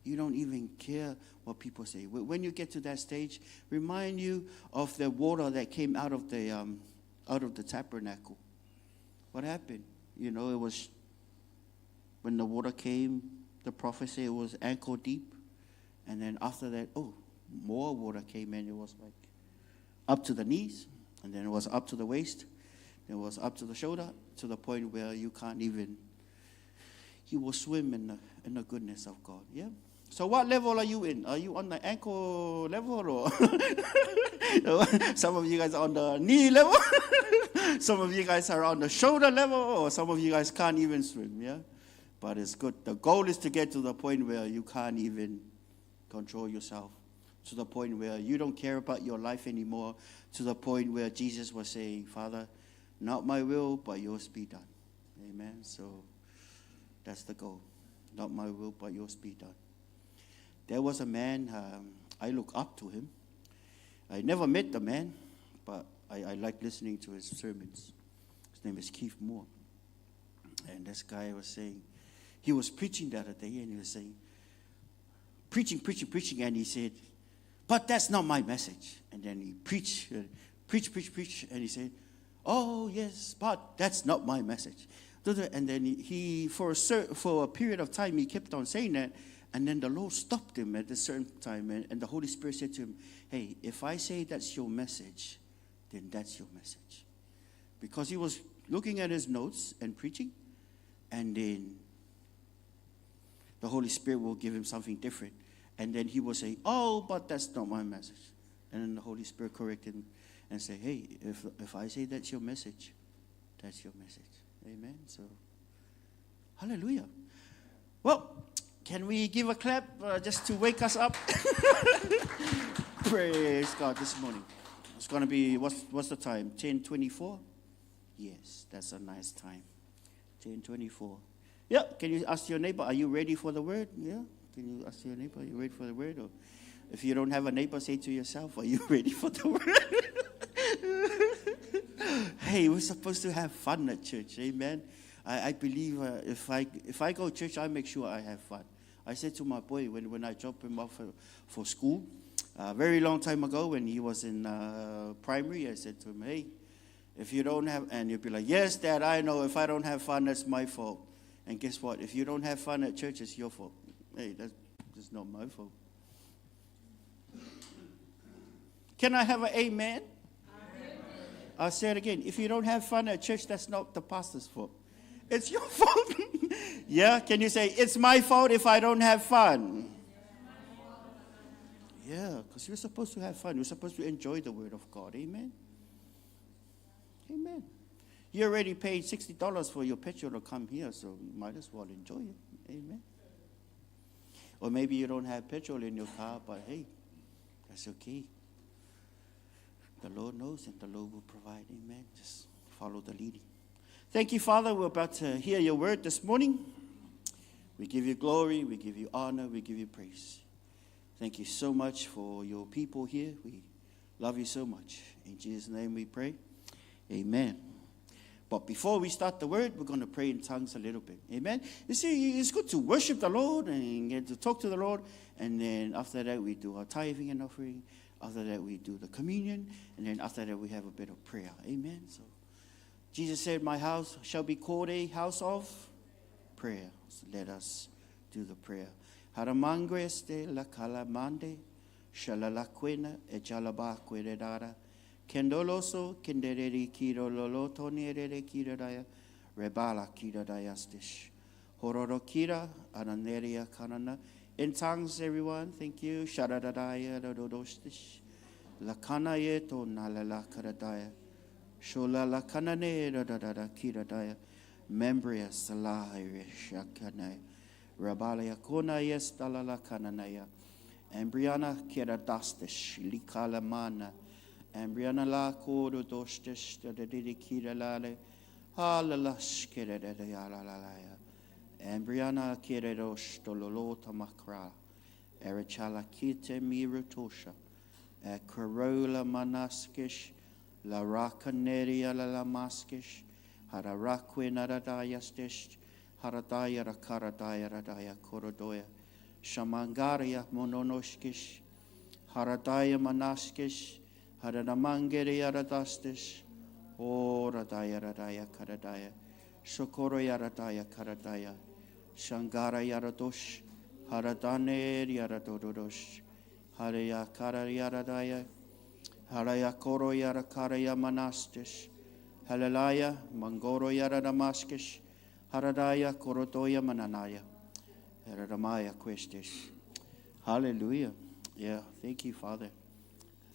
You don't even care what people say. When you get to that stage, remind you of the water that came out of the tabernacle. What happened? You know, it was when the water came, the prophet said it was ankle deep. And then after that, more water came in. It was like up to the knees, and then it was up to the waist, then it was up to the shoulder, to the point where you will swim in the goodness of God. Yeah. So what level are you in? Are you on the ankle level, or some of you guys are on the knee level? Some of you guys are on the shoulder level, or some of you guys can't even swim. Yeah. But it's good. The goal is to get to the point where you can't even control yourself, to the point where you don't care about your life anymore, to the point where Jesus was saying, Father, not my will, but yours be done. Amen. So that's the goal. Not my will, but yours be done. There was a man, I look up to him. I never met the man, but I like listening to his sermons. His name is Keith Moore. And this guy was saying, he was preaching the other day, and he was saying, preaching, and he said, but that's not my message. And then he preached, and he said, oh yes, but that's not my message. And then he for a period of time, he kept on saying that, and then the Lord stopped him at a certain time, and the Holy Spirit said to him, hey, if I say that's your message, then that's your message. Because he was looking at his notes and preaching, and then the Holy Spirit will give him something different. And then he will say, oh, but that's not my message. And then the Holy Spirit corrected him and say, hey, if I say that's your message, that's your message. Amen. So, hallelujah. Well, can we give a clap just to wake us up? Praise God this morning. It's going to be, what's the time? 10:24? Yes, that's a nice time. 10:24. Yeah, can you ask your neighbor, are you ready for the word? Yeah, can you ask your neighbor, are you ready for the word? Or if you don't have a neighbor, say to yourself, are you ready for the word? Hey, we're supposed to have fun at church, amen? I believe if I go to church, I make sure I have fun. I said to my boy when I dropped him off for school, a very long time ago when he was in primary, I said to him, hey, if you don't have, and he'll be like, yes, Dad, I know, if I don't have fun, that's my fault. And guess what? If you don't have fun at church, it's your fault. Hey, that's not my fault. Can I have an amen? I'll say it again. If you don't have fun at church, that's not the pastor's fault. It's your fault. Yeah, can you say, it's my fault if I don't have fun? Yeah, because you're supposed to have fun. You're supposed to enjoy the word of God. Amen? Amen. You already paid $60 for your petrol to come here, so you might as well enjoy it. Amen. Or maybe you don't have petrol in your car, but hey, that's okay. The Lord knows, and the Lord will provide. Amen. Just follow the leading. Thank you, Father. We're about to hear your word this morning. We give you glory, we give you honor, we give you praise. Thank you so much for your people here. We love you so much. In Jesus' name we pray. Amen. But before we start the word, we're going to pray in tongues a little bit. Amen. You see, it's good to worship the Lord and get to talk to the Lord. And then after that, we do our tithing and offering. After that, we do the communion. And then after that, we have a bit of prayer. Amen. So Jesus said, my house shall be called a house of prayer. So let us do the prayer. Haramangweste la calamande, shalalaquena e jalabaquedara. Kendoloso, kendere kiro lolo tonere kiradaya, rebala kiradayastish. Hororo kira, ananeria kanana. In tongues, everyone, thank you. Sharadadaya dodostish. Lakanaye to nalala karadaya. Shola la kanane radada kiradaya. Membria salahire shakanaya. Rabalia kona yes dalala kananaya. Embriana kiradastish, likalamana. Embriana la kodo dostes da dedikira lale halalas kere de yalalaya. Embriana kere dostololota makra. Erichala kite mirutosha. E corolla manaskish. La racaneria la maskish. Hararakwe naradaya stish. Haradaya rakaradaya radaya korodoya. Shamangaria mononoshkish. Haradaya manaskish. Haranamangere yaradastish. O radaya radaya karadaya. Shokoro yaradaya karadaya. Shangara yaradosh. Haradane yaradodosh. Haraya kara yaradaya. Haraya koro yarakaraya manastish. Halalaya mangoro yaradamaskish. Haradaya korotoya mananaya. Haradamaya questish. Hallelujah. Yeah, thank you, Father.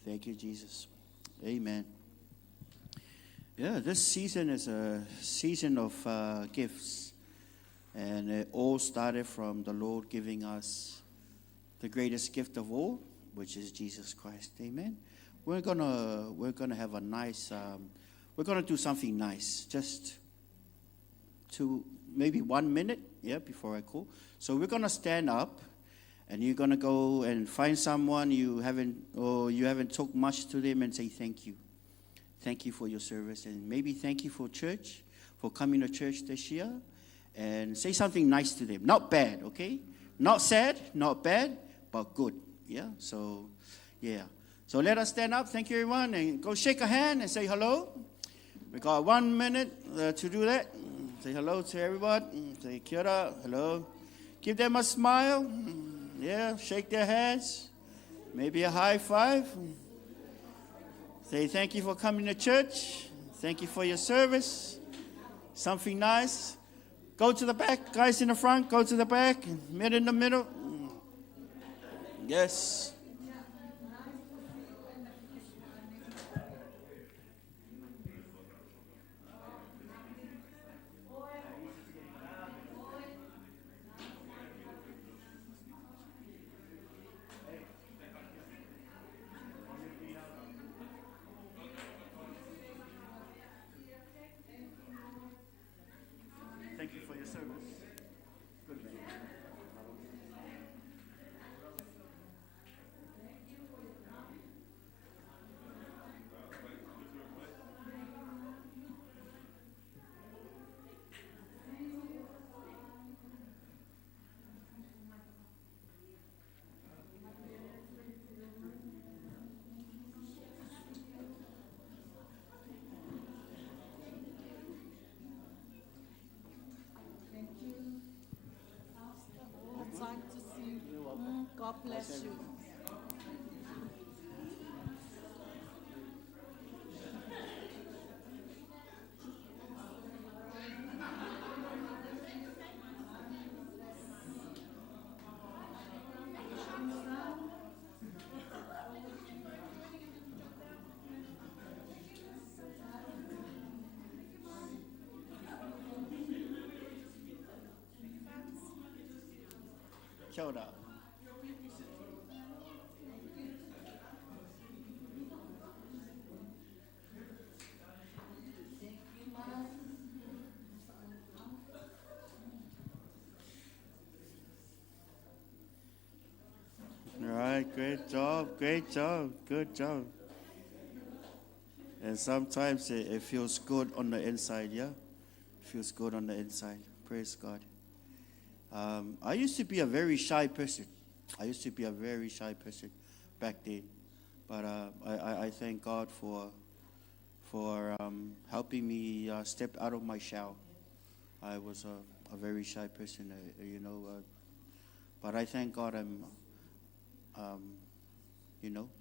Thank you, Jesus. Amen. Yeah, this season is a season of gifts. And it all started from the Lord giving us the greatest gift of all, which is Jesus Christ. Amen. We're gonna have a nice, we're gonna do something nice, just to maybe 1 minute, before I call. So we're gonna stand up, and you're gonna go and find someone you haven't talked much to them, and say thank you. Thank you for your service, and maybe thank you for church, for coming to church this year, and say something nice to them. Not bad, okay? Not sad, not bad, but good. Yeah. So let us stand up. Thank you, everyone, and go shake a hand and say hello. We got 1 minute to do that. Say hello to everyone. Say kia ora, hello. Give them a smile. Yeah, shake their hands. Maybe a high five. Say thank you for coming to church. Thank you for your service. Something nice. Go to the back. Guys in the front, go to the back. Men in the middle. Yes. Thank you for your service. Good man. Time to see you. God bless you. Kia ora. All right, great job, good job. And sometimes it feels good on the inside, yeah? Feels good on the inside. Praise God. I used to be a very shy person. Back then. But I thank God for helping me step out of my shell. I was a very shy person, but I thank God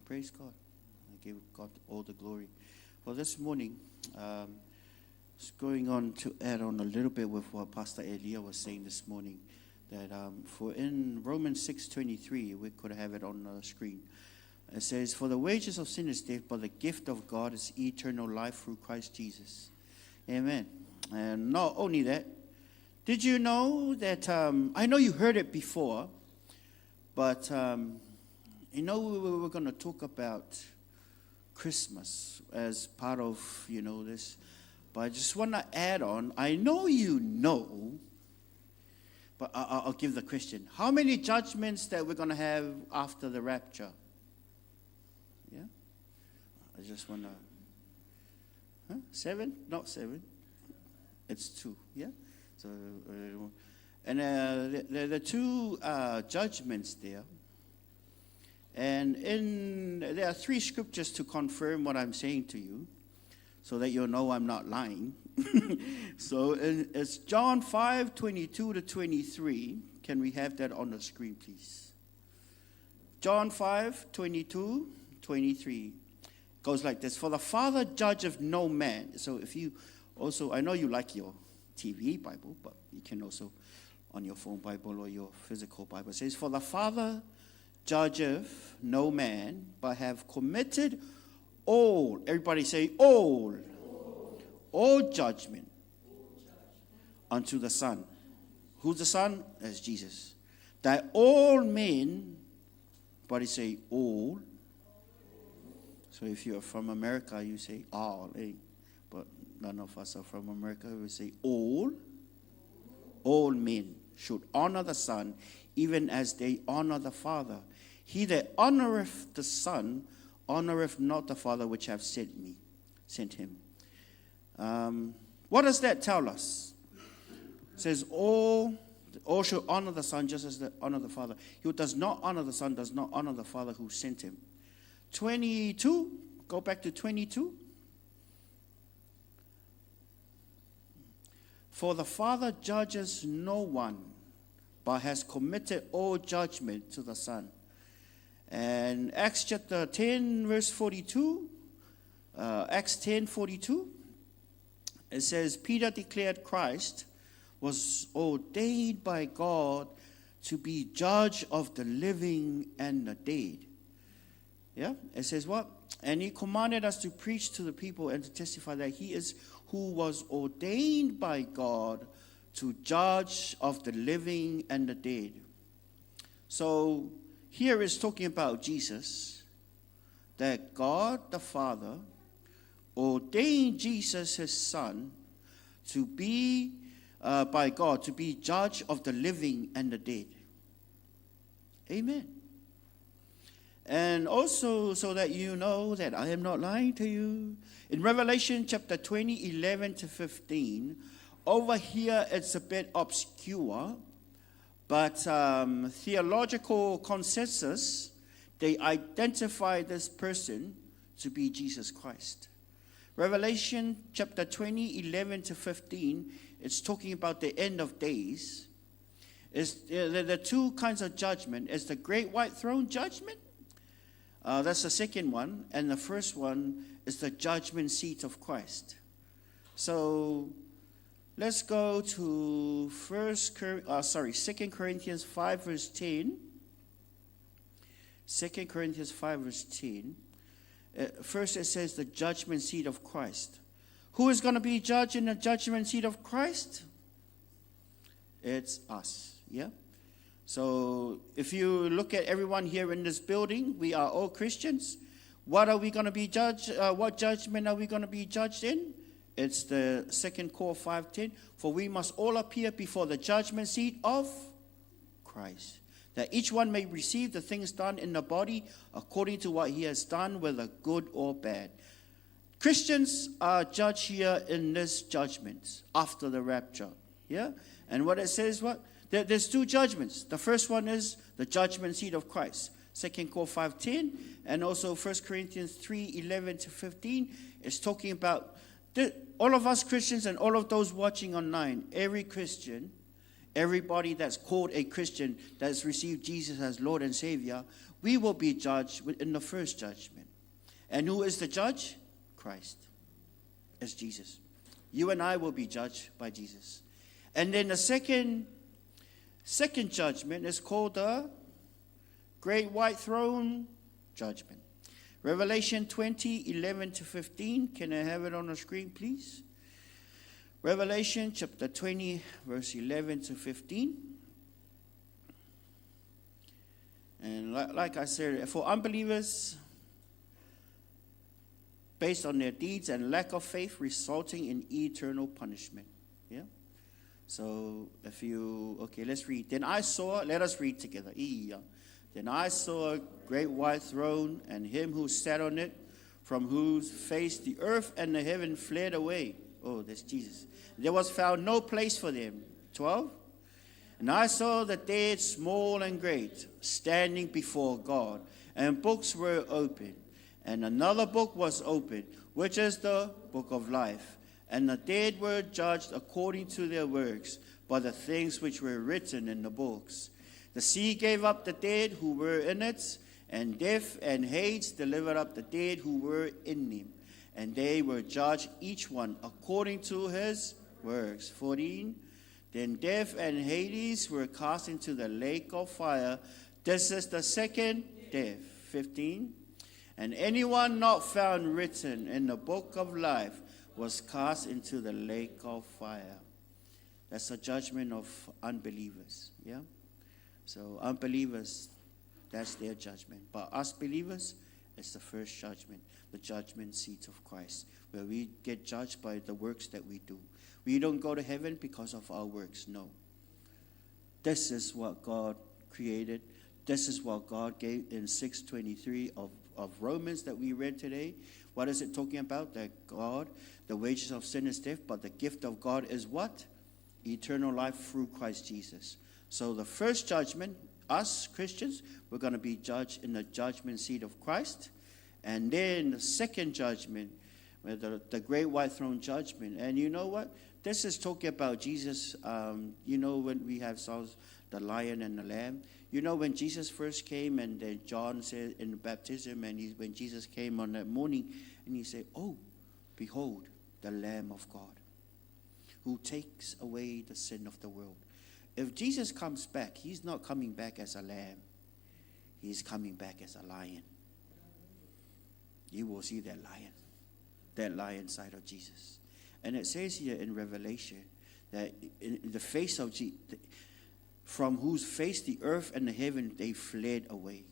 praise God. I give God all the glory. Well, this morning, just going on to add on a little bit with what Pastor Elia was saying this morning, that for in Romans 6:23, we could have it on the screen. It says, "For the wages of sin is death, but the gift of God is eternal life through Christ Jesus." Amen. And not only that, did you know that, I know you heard it before, but we were going to talk about Christmas as part of, this. But I just want to add on, I know you know, but I'll give the question. How many judgments that we're going to have after the rapture? Yeah? I just want to... 7? Not 7. It's two, yeah? So, and the two judgments there. And there are three scriptures to confirm what I'm saying to you, so that you'll know I'm not lying. So it's John 5:22 to 23. Can we have that on the screen, please? John 5:22, 23. Goes like this. For the Father judgeth no man. So if you also, I know you like your TV Bible, but you can also on your phone Bible or your physical Bible. It says, for the Father judgeth no man, but have committed all, everybody say all judgment unto the Son. Who's the Son? That's Jesus. That all men, everybody say all. So if you're from America, you say all, eh? But none of us are from America. We say all. All men should honor the Son, even as they honor the Father. He that honoreth the Son, honoreth not the Father which hath sent him. What does that tell us? It says all should honor the Son just as they honor the Father. He who does not honor the Son does not honor the Father who sent him. 22, go back to 22. For the Father judges no one, but has committed all judgment to the Son. And Acts chapter 10, verse 42, Acts 10:42, it says, Peter declared Christ was ordained by God to be judge of the living and the dead. Yeah, it says what? And he commanded us to preach to the people and to testify that he is who was ordained by God to judge of the living and the dead. So here is talking about Jesus, that God the Father ordained Jesus, his Son, to be, by God, to be judge of the living and the dead. Amen. And also, so that you know that I am not lying to you, in Revelation chapter 20, 11 to 15, over here it's a bit obscure, but theological consensus, they identify this person to be Jesus Christ. Revelation chapter 20, 11 to 15, it's talking about the end of days. It's, the two kinds of judgment is the great white throne judgment. That's the second one. And the first one is the judgment seat of Christ. So let's go to 2 Corinthians 5 verse 10. 2 Corinthians 5 verse 10. First it says the judgment seat of Christ. Who is going to be judged in the judgment seat of Christ? It's us, yeah? So if you look at everyone here in this building, we are all Christians. What are we going to be judged? What judgment are we going to be judged in? It's the 2 Cor 5:10. For we must all appear before the judgment seat of Christ, that each one may receive the things done in the body according to what he has done, whether good or bad. Christians are judged here in this judgment after the rapture. Yeah? And what it says, what? There's two judgments. The first one is the judgment seat of Christ. 2 Cor 5:10 and also 1 Corinthians 3:11 to 15 is talking about all of us Christians and all of those watching online. Every Christian, everybody that's called a Christian, that's received Jesus as Lord and Savior, we will be judged in the first judgment. And who is the judge? Christ. It's Jesus. You and I will be judged by Jesus. And then the second judgment is called the Great White Throne Judgment. Revelation 20:11 to 15. Can I have it on the screen, please? Revelation chapter 20, verse 11 to 15. And like I said, for unbelievers, based on their deeds and lack of faith, resulting in eternal punishment. Yeah? So if you, okay, let's read. Then I saw, let us read together. Then I saw a great white throne and him who sat on it, from whose face the earth and the heaven fled away, Oh, that's Jesus. There was found no place for them. 12. And I saw the dead, small and great, standing before God, and books were opened. And another book was opened, which is the book of life. And the dead were judged according to their works, by the things which were written in the books. The sea gave up the dead who were in it, and death and Hades delivered up the dead who were in them. And they were judged, each one according to his works. 14. Then death and Hades were cast into the lake of fire. This is the second death. 15. And anyone not found written in the book of life was cast into the lake of fire. That's a judgment of unbelievers. Yeah? So unbelievers, that's their judgment. But us believers, it's the first judgment, the judgment seat of Christ, where we get judged by the works that we do. We don't go to heaven because of our works, no. This is what God created. This is what God gave in 6:23 of Romans that we read today. What is it talking about? That God, the wages of sin is death, but the gift of God is what? Eternal life through Christ Jesus. So the first judgment, us Christians, we're going to be judged in the judgment seat of Christ. And then the second judgment, the great white throne judgment. And you know what? This is talking about Jesus. You know when we have saw the lion and the lamb. You know when Jesus first came, and then John said in the baptism, and when Jesus came on that morning, and he said, "Oh, behold, the Lamb of God, who takes away the sin of the world." If Jesus comes back, he's not coming back as a lamb. He's coming back as a lion. You will see that lion side of Jesus. And it says here in Revelation that in the face of Jesus, from whose face the earth and the heaven, they fled away.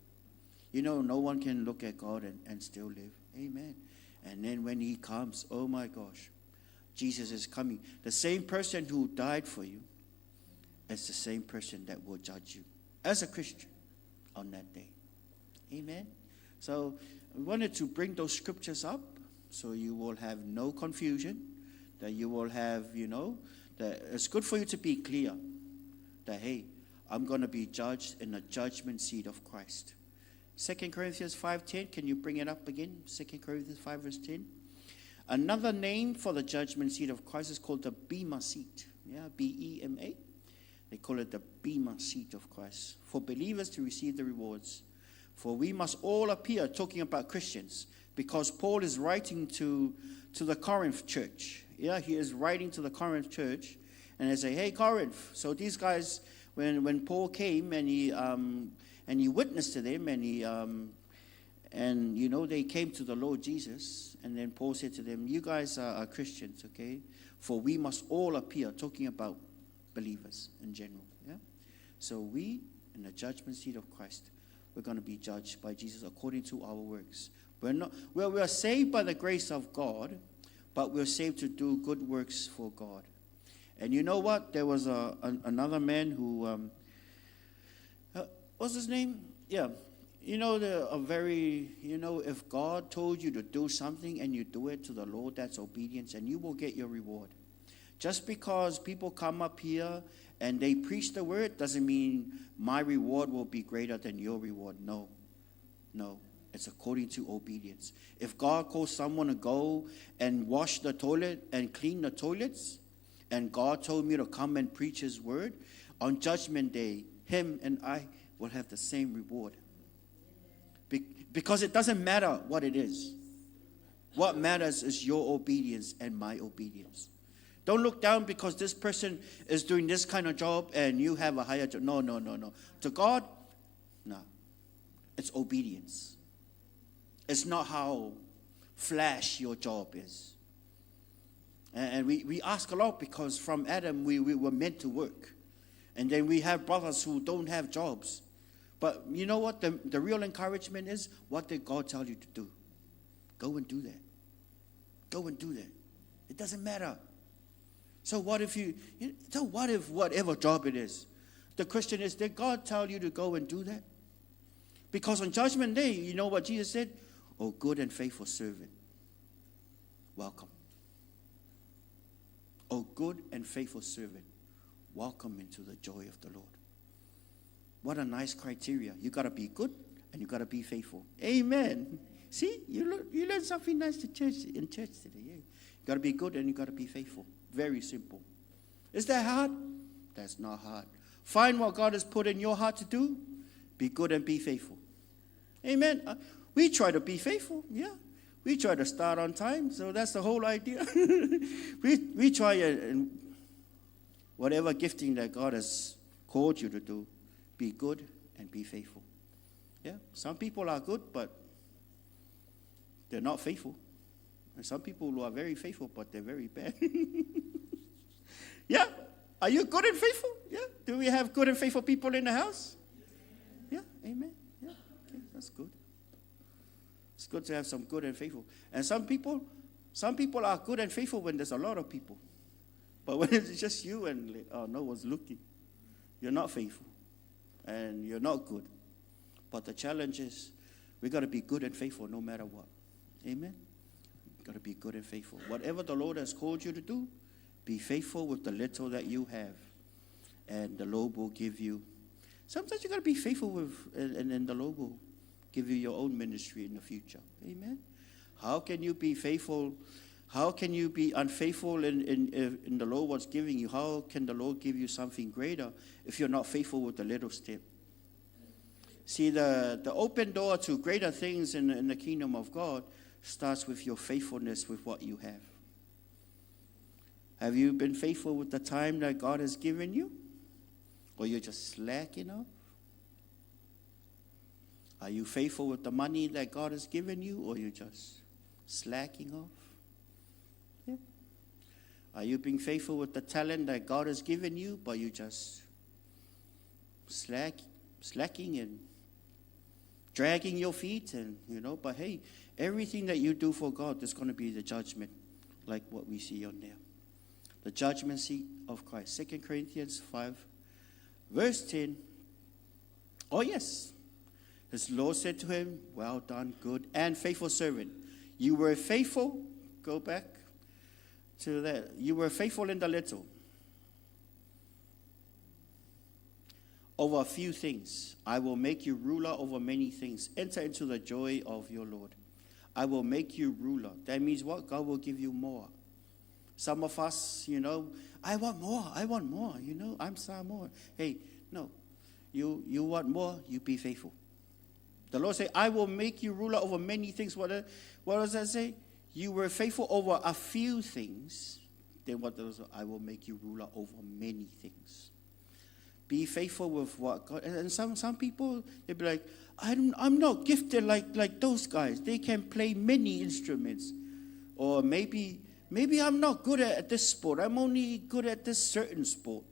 You know, no one can look at God and still live. Amen. And then when he comes, oh my gosh, Jesus is coming. The same person who died for you is the same person that will judge you as a Christian on that day. Amen. So we wanted to bring those scriptures up so you will have no confusion, that you will have, that it's good for you to be clear that, hey, I'm going to be judged in the judgment seat of Christ. 2 Corinthians 5:10, can you bring it up again? 2 Corinthians 5 verse 10. Another name for the judgment seat of Christ is called the Bema seat. Yeah, B-E-M-A. They call it the Bema seat of Christ, for believers to receive the rewards. For we must all appear, talking about Christians, because Paul is writing to the Corinth church. Yeah, he is writing to the Corinth church, and they say, "Hey, Corinth." So these guys, when Paul came and he witnessed to them, and they came to the Lord Jesus, and then Paul said to them, "You guys are Christians, okay? For we must all appear," talking about believers in general. Yeah. So we, in the judgment seat of Christ, we're going to be judged by Jesus according to our works. We are saved by the grace of God, but we're saved to do good works for God. And you know what? There was another man who, what's his name? Yeah. If God told you to do something and you do it to the Lord, that's obedience, and you will get your reward. Just because people come up here and they preach the word doesn't mean my reward will be greater than your reward. No. It's according to obedience. If God calls someone to go and wash the toilet and clean the toilets, and God told me to come and preach his word, on Judgment Day, him and I will have the same reward. Because it doesn't matter what it is. What matters is your obedience and my obedience. Don't look down because this person is doing this kind of job and you have a higher job. No. To God, no. It's obedience. It's not how flash your job is. And we ask a lot because from Adam we were meant to work. And then we have brothers who don't have jobs. But you know what? The real encouragement is, what did God tell you to do? Go and do that. Go and do that. It doesn't matter. So what if whatever job it is, the question is, did God tell you to go and do that? Because on Judgment Day, you know what Jesus said? "Oh, good and faithful servant, welcome." O good and faithful servant, welcome into the joy of the Lord. What a nice criteria. You got to be good and you got to be faithful. Amen. See, you learn something nice in church today. Yeah. You got to be good and you got to be faithful. Very simple. Is that hard? That's not hard. Find what God has put in your heart to do. Be good and be faithful. Amen. We try to be faithful. Yeah. We try to start on time. So that's the whole idea. we try and whatever gifting that God has called you to do, be good and be faithful. Yeah. Some people are good, but they're not faithful. And some people who are very faithful, but they're very bad. Yeah. Are you good and faithful? Yeah. Do we have good and faithful people in the house? Yeah. Amen. Yeah. Okay. That's good. It's good to have some good and faithful. And some people are good and faithful when there's a lot of people. But when it's just you and no one's looking, you're not faithful. And you're not good. But the challenge is we got to be good and faithful no matter what. Amen? Got to be good and faithful. Whatever the Lord has called you to do, be faithful with the little that you have. And the Lord will give you. Sometimes you got to be faithful with, and then the Lord will give you your own ministry in the future. Amen? How can you be faithful? How can you be unfaithful in the Lord what's giving you? How can the Lord give you something greater if you're not faithful with the little step? See, the open door to greater things in the kingdom of God starts with your faithfulness with what you have. Have you been faithful with the time that God has given you? Or you're just slacking off? Are you faithful with the money that God has given you? Or you're just slacking off? Yeah. Are you being faithful with the talent that God has given you? But you just slacking and dragging your feet and, but hey, everything that you do for God, there's going to be the judgment, like what we see on there. The judgment seat of Christ. 2 Corinthians 5, verse 10. Oh, yes. His Lord said to him, well done, good and faithful servant. You were faithful. Go back to that. You were faithful in the little. Over a few things, I will make you ruler over many things. Enter into the joy of your Lord. I will make you ruler. That means what? God will give you more. Some of us, I want more, I'm some more. Hey, no. You want more, you be faithful. The Lord said, I will make you ruler over many things. What does that say? You were faithful over a few things. Then what does I will make you ruler over many things. Be faithful with what God. And some people, they'll be like, I'm not gifted like those guys. They can play many instruments. Or maybe I'm not good at this sport. I'm only good at this certain sport.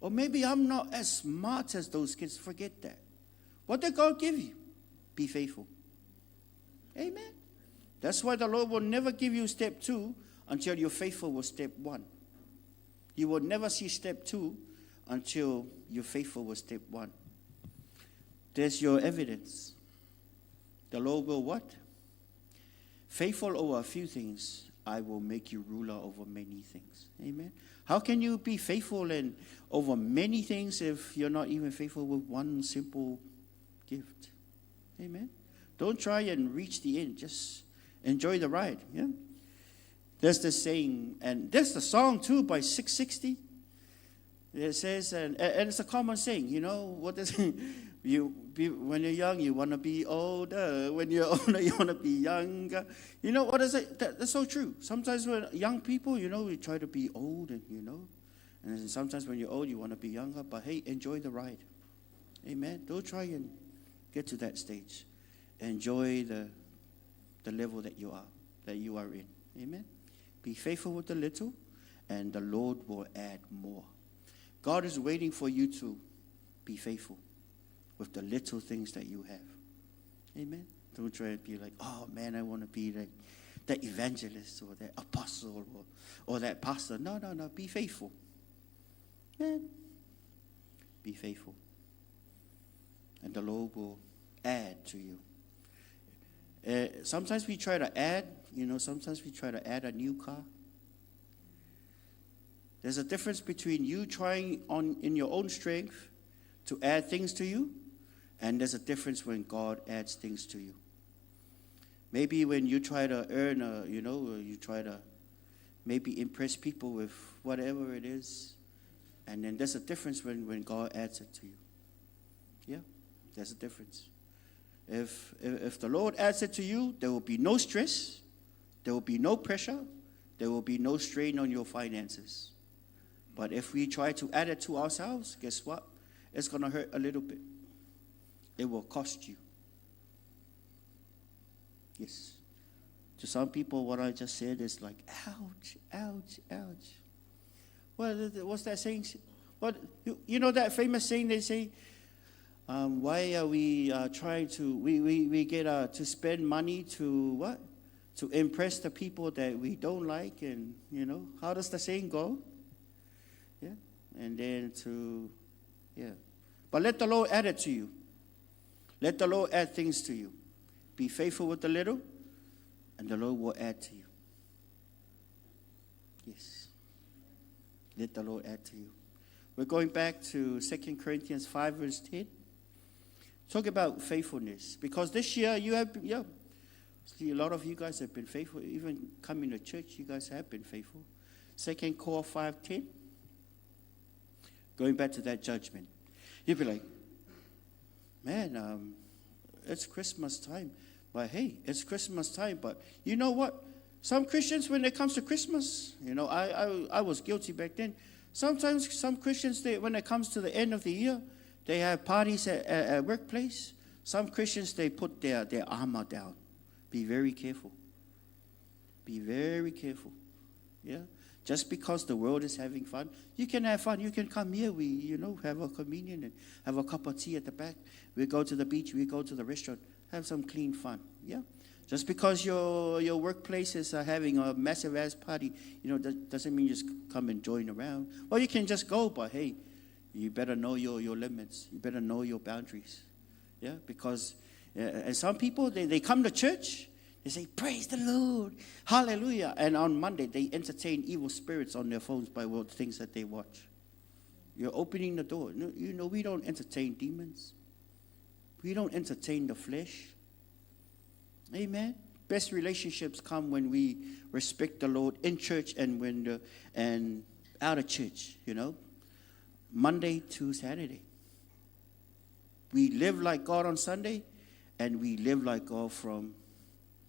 Or maybe I'm not as smart as those kids. Forget that. What did God give you? Be faithful. Amen. That's why the Lord will never give you step 2 until you're faithful with step 1. You will never see step 2 until you're faithful with step 1. There's your evidence. The Lord will what? Faithful over a few things, I will make you ruler over many things. Amen. How can you be faithful and over many things if you're not even faithful with one simple gift? Amen. Don't try and reach the end. Just enjoy the ride. Yeah. There's the saying, and there's the song too by 660. It says, and it's a common saying. What is it? When you're young, you want to be older. When you're older, you want to be younger. What is it? That's so true. Sometimes when young people, we try to be old, and and sometimes when you're old, you want to be younger. But hey, enjoy the ride. Amen. Don't try and get to that stage. Enjoy the level that you are in. Amen. Be faithful with the little, and the Lord will add more. God is waiting for you to be faithful with the little things that you have. Amen. Don't try to be like, oh man, I want to be like that evangelist or that apostle or that pastor. No. Be faithful. Man. Be faithful. And the Lord will add to you. Sometimes we try to add, sometimes we try to add a new car. There's a difference between you trying in your own strength to add things to you, and there's a difference when God adds things to you. Maybe when you try to earn, you try to maybe impress people with whatever it is, and then there's a difference when God adds it to you. Yeah, there's a difference. If the Lord adds it to you, there will be no stress, there will be no pressure, there will be no strain on your finances. But if we try to add it to ourselves, guess what? It's going to hurt a little bit. It will cost you. Yes. To some people, what I just said is like, ouch, ouch, ouch. Well, what's that saying? What, you know that famous saying they say, why are we trying to, we get to spend money to what? To impress the people that we don't like, and, how does the saying go? Yeah. And then but let the Lord add it to you. Let the Lord add things to you. Be faithful with the little, and the Lord will add to you. Yes. Let the Lord add to you. We're going back to 2 Corinthians 5, verse 10. Talk about faithfulness. Because this year you have, see, a lot of you guys have been faithful. Even coming to church, you guys have been faithful. 2 Cor 5:10. Going back to that judgment. You'll be like, man, it's Christmas time. But hey, it's Christmas time. But you know what? Some Christians, when it comes to Christmas, I was guilty back then. Sometimes some Christians, when it comes to the end of the year, they have parties at workplace. Some Christians, they put their armor down. Be very careful. Be very careful. Yeah? Just because the world is having fun, you can have fun. You can come here. We, have a communion and have a cup of tea at the back. We go to the beach. We go to the restaurant. Have some clean fun. Yeah? Just because your workplace is having a massive ass party, doesn't mean you just come and join around. Well, you can just go, but hey, you better know your limits. You better know your boundaries. Yeah? Because and some people, they come to church, they say, praise the Lord, hallelujah. And on Monday, they entertain evil spirits on their phones by the things that they watch. You're opening the door. We don't entertain demons. We don't entertain the flesh. Amen. Best relationships come when we respect the Lord in church and and out of church, Monday to Saturday. We live like God on Sunday, and we live like God from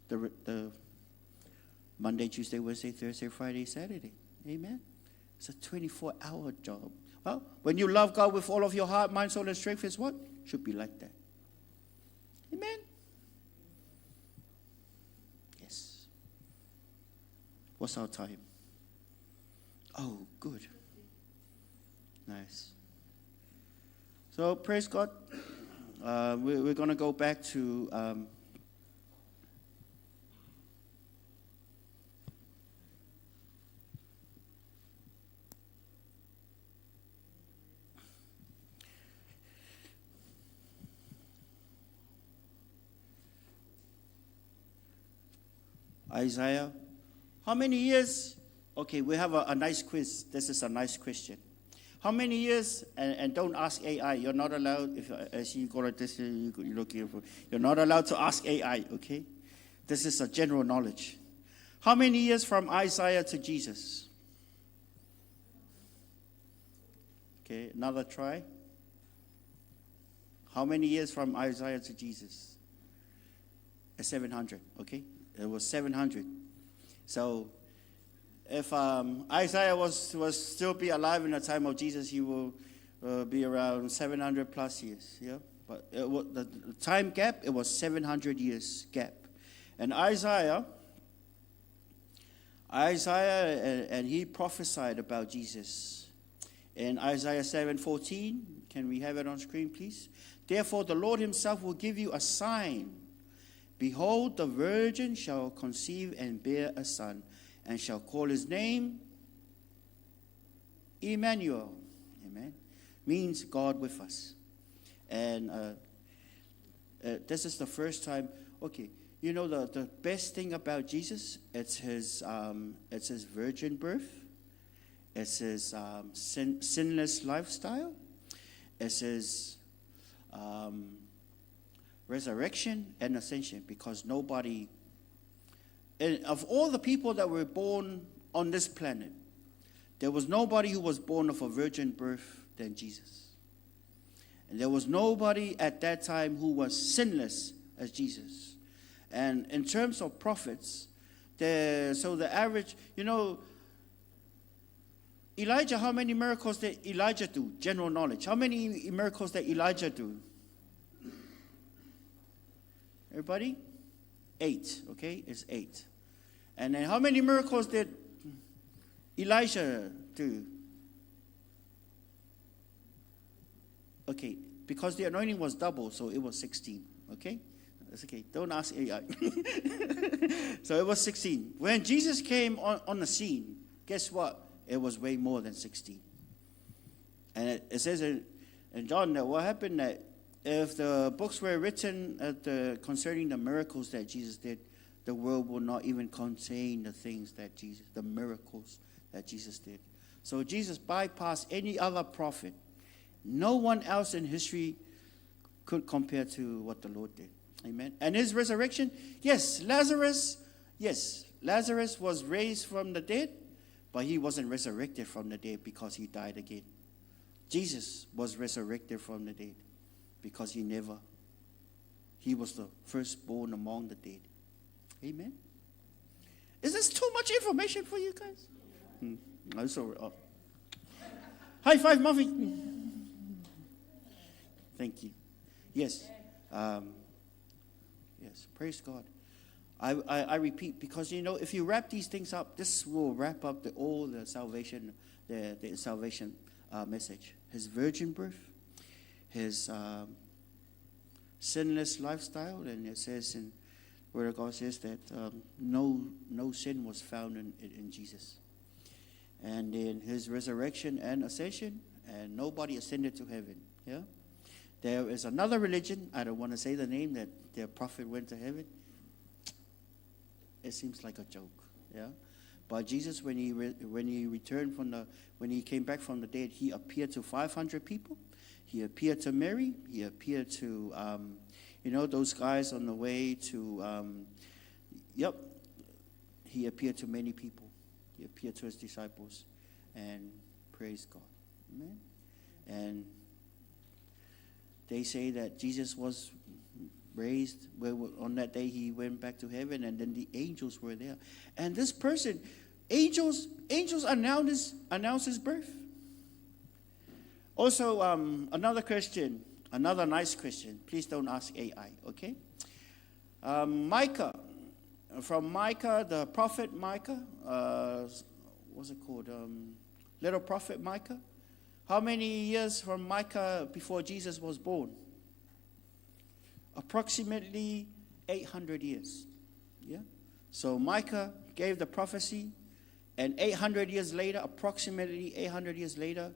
the Monday, Tuesday, Wednesday, Thursday, Friday, Saturday. Amen. It's a 24-hour job. Well, when you love God with all of your heart, mind, soul, and strength, is what? Should be like that. Amen. Yes. What's our time? Oh, good. Nice. So, praise God. We're going to go back to Isaiah. How many years? Okay, we have a nice quiz. This is a nice question. How many years? And don't ask AI. You're not allowed. As you go like this, you look careful. You're not allowed to ask AI. Okay, this is a general knowledge. How many years from Isaiah to Jesus? Okay, another try. How many years from Isaiah to Jesus? 700. Okay. It was 700. So, if Isaiah was still be alive in the time of Jesus, he will be around 700 plus years. Yeah, but the time gap, it was 700 years gap, and Isaiah, and he prophesied about Jesus in Isaiah 7:14. Can we have it on screen, please? Therefore, the Lord Himself will give you a sign. Behold, the virgin shall conceive and bear a son, and shall call his name Emmanuel. Amen. Means God with us. And this is the first time. Okay, the best thing about Jesus, it's his virgin birth, It says sinless lifestyle. It says resurrection and ascension, because nobody, of all the people that were born on this planet, there was nobody who was born of a virgin birth than Jesus. And there was nobody at that time who was sinless as Jesus. And in terms of prophets, the average, Elijah, how many miracles did Elijah do? General knowledge. How many miracles did Elijah do? Everybody? 8, okay? It's 8. And then how many miracles did Elijah do? Okay, because the anointing was double, so it was 16, okay? That's okay. Don't ask AI. So it was 16. When Jesus came on the scene, guess what? It was way more than 16. And it says in John that what happened that if the books were written concerning the miracles that Jesus did, the world will not even contain the miracles that Jesus did. So Jesus bypassed any other prophet. No one else in history could compare to what the Lord did. Amen. And his resurrection, yes, Lazarus was raised from the dead, but he wasn't resurrected from the dead because he died again. Jesus was resurrected from the dead because he was the firstborn among the dead. Amen. Is this too much information for you guys? I'm sorry. Oh. High five, Muffy. Thank you. Yes. Yes. Praise God. I repeat, because if you wrap these things up, this will wrap up all the salvation, the salvation message. His virgin birth, his sinless lifestyle, and it says in Word of God says that no sin was found in Jesus, and in his resurrection and ascension, and nobody ascended to heaven. Yeah, there is another religion. I don't want to say the name, that their prophet went to heaven. It seems like a joke, yeah. But Jesus, when he came back from the dead, he appeared to 500 people. He appeared to Mary. He appeared to, those guys on the way to. He appeared to many people. He appeared to his disciples, and praise God, amen. And they say that Jesus was raised. On that day he went back to heaven, and then the angels were there. And this person, angels announce his birth. Also, another nice question. Please don't ask AI, okay? Micah, from Micah, the prophet Micah, what's it called? Little prophet Micah. How many years from Micah before Jesus was born? Approximately 800 years. Yeah. So Micah gave the prophecy, and 800 years later, approximately 800 years later,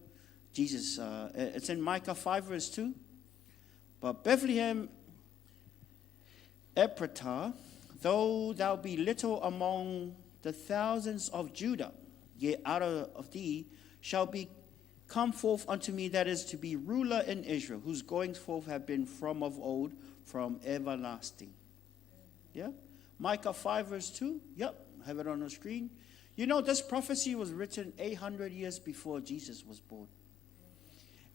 Jesus, it's in Micah 5 verse 2. But Bethlehem Ephratah, though thou be little among the thousands of Judah, yet out of thee shall be come forth unto me that is to be ruler in Israel, whose goings forth have been from of old, from everlasting. Yeah? Micah 5 verse 2. Yep, have it on the screen. This prophecy was written 800 years before Jesus was born.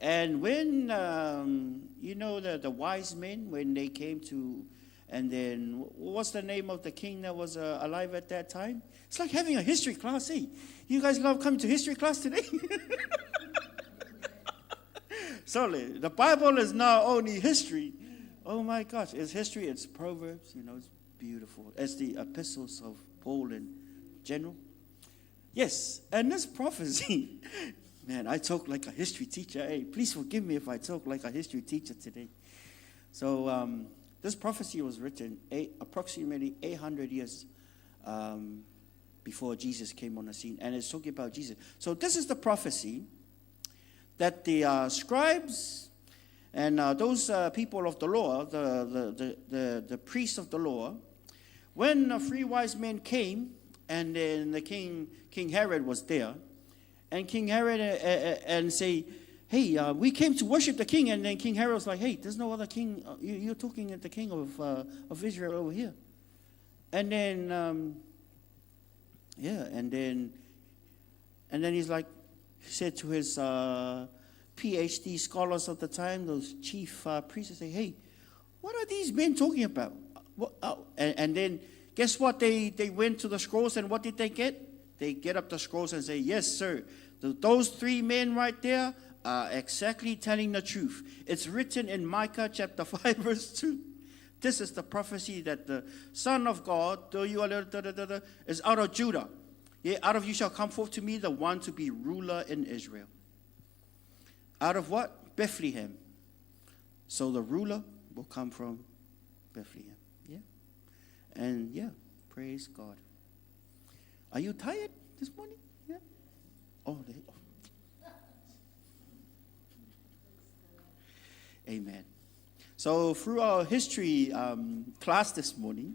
And when, the wise men, when they came to, and then, what's the name of the king that was alive at that time? It's like having a history class, eh? You guys love coming to history class today? Sorry, the Bible is not only history. Oh my gosh, it's history, it's Proverbs, it's beautiful. It's the epistles of Paul in general. Yes, and this prophecy, man, I talk like a history teacher. Hey, please forgive me if I talk like a history teacher today. So this prophecy was written approximately 800 years before Jesus came on the scene, and it's talking about Jesus. So this is the prophecy that the scribes and those people of the law, the priests of the law, when the 3 wise men came, and then the King Herod was there, and King Herod and say, hey, we came to worship the king. And then King Herod was like, hey, there's no other king. You're talking at the king of Israel over here. And then, and then he's like, he said to his PhD scholars of the time, those chief priests, say, hey, what are these men talking about? And then, guess what? They went to the scrolls, and what did they get? They get up the scrolls and say, yes, sir. Those three men right there are exactly telling the truth. It's written in Micah chapter 5, verse 2. This is the prophecy that the Son of God, though you are is out of Judah. Yea, out of you shall come forth to me the one to be ruler in Israel. Out of what? Bethlehem. So the ruler will come from Bethlehem. Yeah. And yeah, praise God. Are you tired this morning? Yeah. Amen. So through our history class this morning,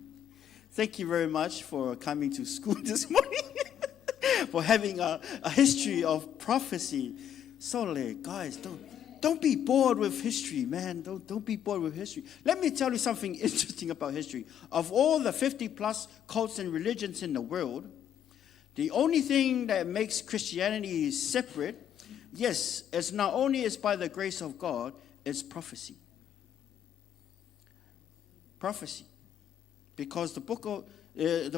thank you very much for coming to school this morning, for having a history of prophecy. So, guys, don't be bored with history, man. Don't be bored with history. Let me tell you something interesting about history. Of all the 50+ cults and religions in the world, the only thing that makes Christianity separate, yes, it's not only is by the grace of God, it's prophecy. Prophecy. Because the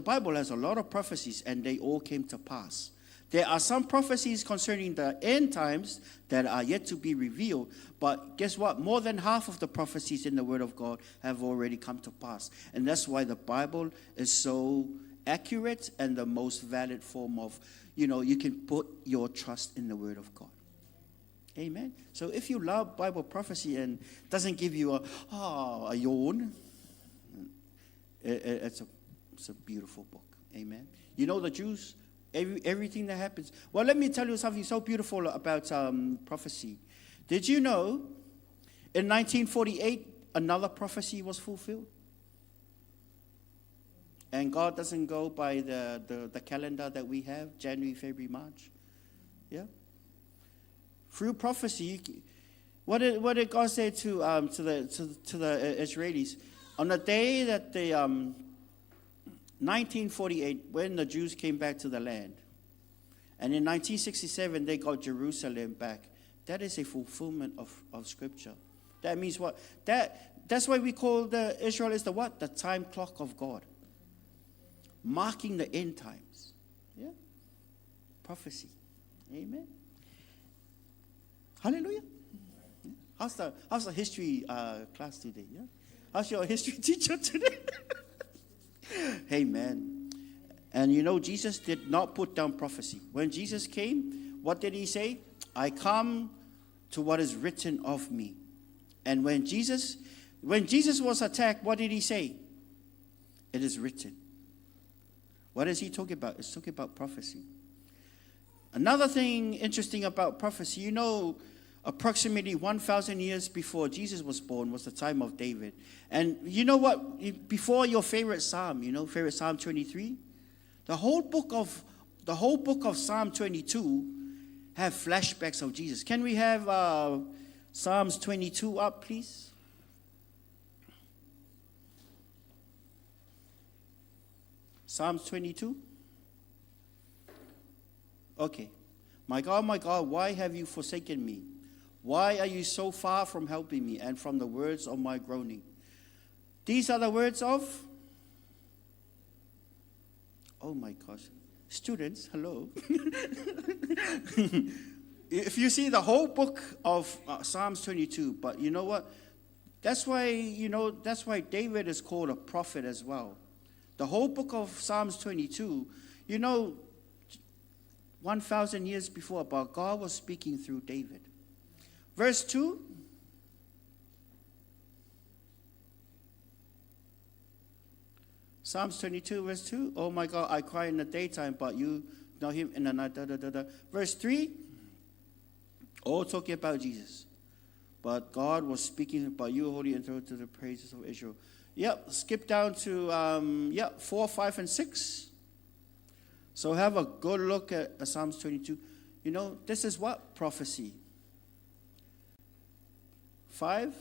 Bible has a lot of prophecies, and they all came to pass. There are some prophecies concerning the end times that are yet to be revealed, but guess what? More than half of the prophecies in the Word of God have already come to pass. And that's why the Bible is so accurate and the most valid form of, you can put your trust in the Word of God. Amen. So if you love Bible prophecy and doesn't give you a yawn, it's a beautiful book. Amen. The Jews, everything that happens. Well, let me tell you something so beautiful about prophecy. Did you know in 1948 another prophecy was fulfilled? And God doesn't go by the calendar that we have, January, February, March. Yeah. Through prophecy, what did God say to the Israelis? On the day that 1948, when the Jews came back to the land, and in 1967 they got Jerusalem back. That is a fulfillment of Scripture. That means what? That's why we call Israel is the what? The time clock of God, marking the end times. Yeah, prophecy. Amen. Hallelujah. How's the history class today? Yeah, how's your history teacher today? Amen. And Jesus did not put down prophecy. When Jesus came, what did he say? I come to what is written of me. And when Jesus was attacked, what did he say? It is written. What is he talking about? It's talking about prophecy. Another thing interesting about prophecy, approximately 1,000 years before Jesus was born was the time of David. And you know what? Before your favorite psalm, favorite Psalm 23, the whole book of Psalm 22 have flashbacks of Jesus. Can we have Psalms 22 up, please? Psalms 22. Okay. My God, why have you forsaken me? Why are you so far from helping me and from the words of my groaning? These are the words of, oh my gosh, students, hello. If you see the whole book of Psalms 22, but you know what? That's why David is called a prophet as well. The whole book of Psalms 22, 1,000 years before, but God was speaking through David. Verse 2. Psalms 22, verse 2. Oh my God, I cry in the daytime, but you know him in the night. Verse 3. All talking about Jesus. But God was speaking about you, holy, and to the praises of Israel. Yep, skip down to 4, 5, and 6. So have a good look at Psalms 22. You know, this is what prophecy. 5.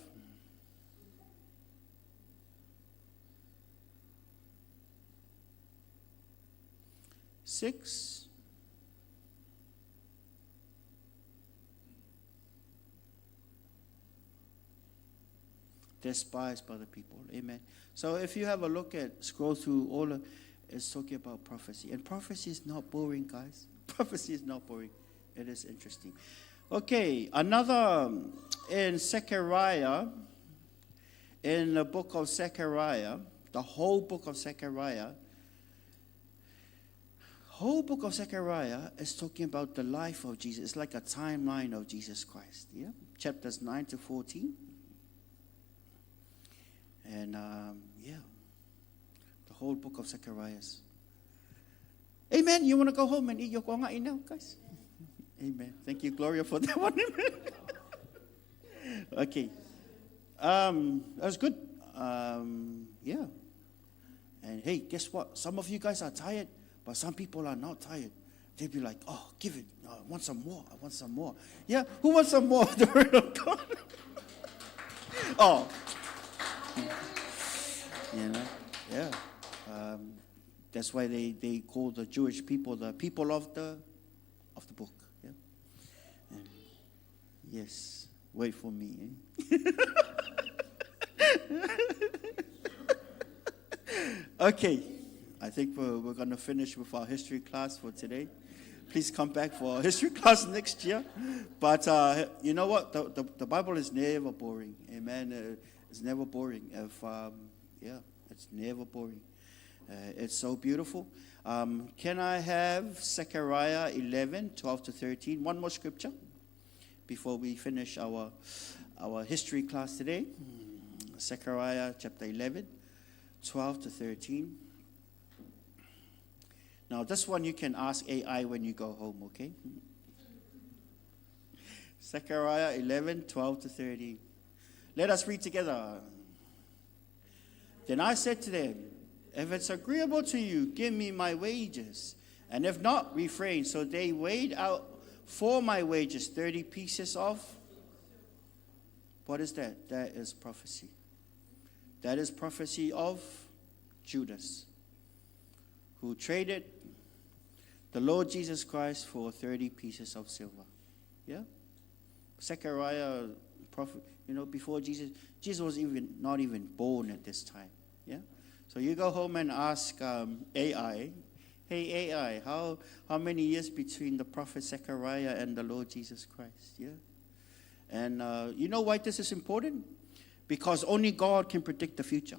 Six. Despised by the people. Amen. So if you have a look at, scroll through all of, it's talking about prophecy. And prophecy is not boring, guys. Prophecy is not boring. It is interesting. Okay, another in Zechariah, in the book of Zechariah, the whole book of Zechariah is talking about the life of Jesus. It's like a timeline of Jesus Christ. Yeah, chapters 9 to 14. And yeah, the whole book of Zechariah. Amen. You want to go home and eat your kuangai now, guys? Amen. Thank you, Gloria, for that one. Okay. That was good. Yeah. And hey, guess what? Some of you guys are tired, but some people are not tired. They'll be like, oh, give it. I want some more. I want some more. Yeah, who wants some more of the word of God? Oh. You know, yeah. That's why they call the Jewish people the people of the book. Yeah. And yes. Wait for me. Eh? Okay. I think we're going to finish with our history class for today. Please come back for our history class next year. But you know what? The Bible is never boring. Amen. It's never boring. Yeah, it's never boring. It's so beautiful. Can I have Zechariah 11, 12 to 13? One more scripture before we finish our history class today. Zechariah chapter 11, 12 to 13. Now, this one you can ask AI when you go home, okay? Zechariah 11, 12 to 13. Let us read together. Then I said to them, if it's agreeable to you, give me my wages. And if not, refrain. So they weighed out for my wages 30 pieces of. What is that? That is prophecy. That is prophecy of Judas, who traded the Lord Jesus Christ for 30 pieces of silver. Yeah? Zechariah, prophet, you know, before Jesus was not even born at this time. Yeah? So you go home and ask AI, hey AI, how many years between the prophet Zechariah and the Lord Jesus Christ? Yeah? And you know why this is important? Because only God can predict the future.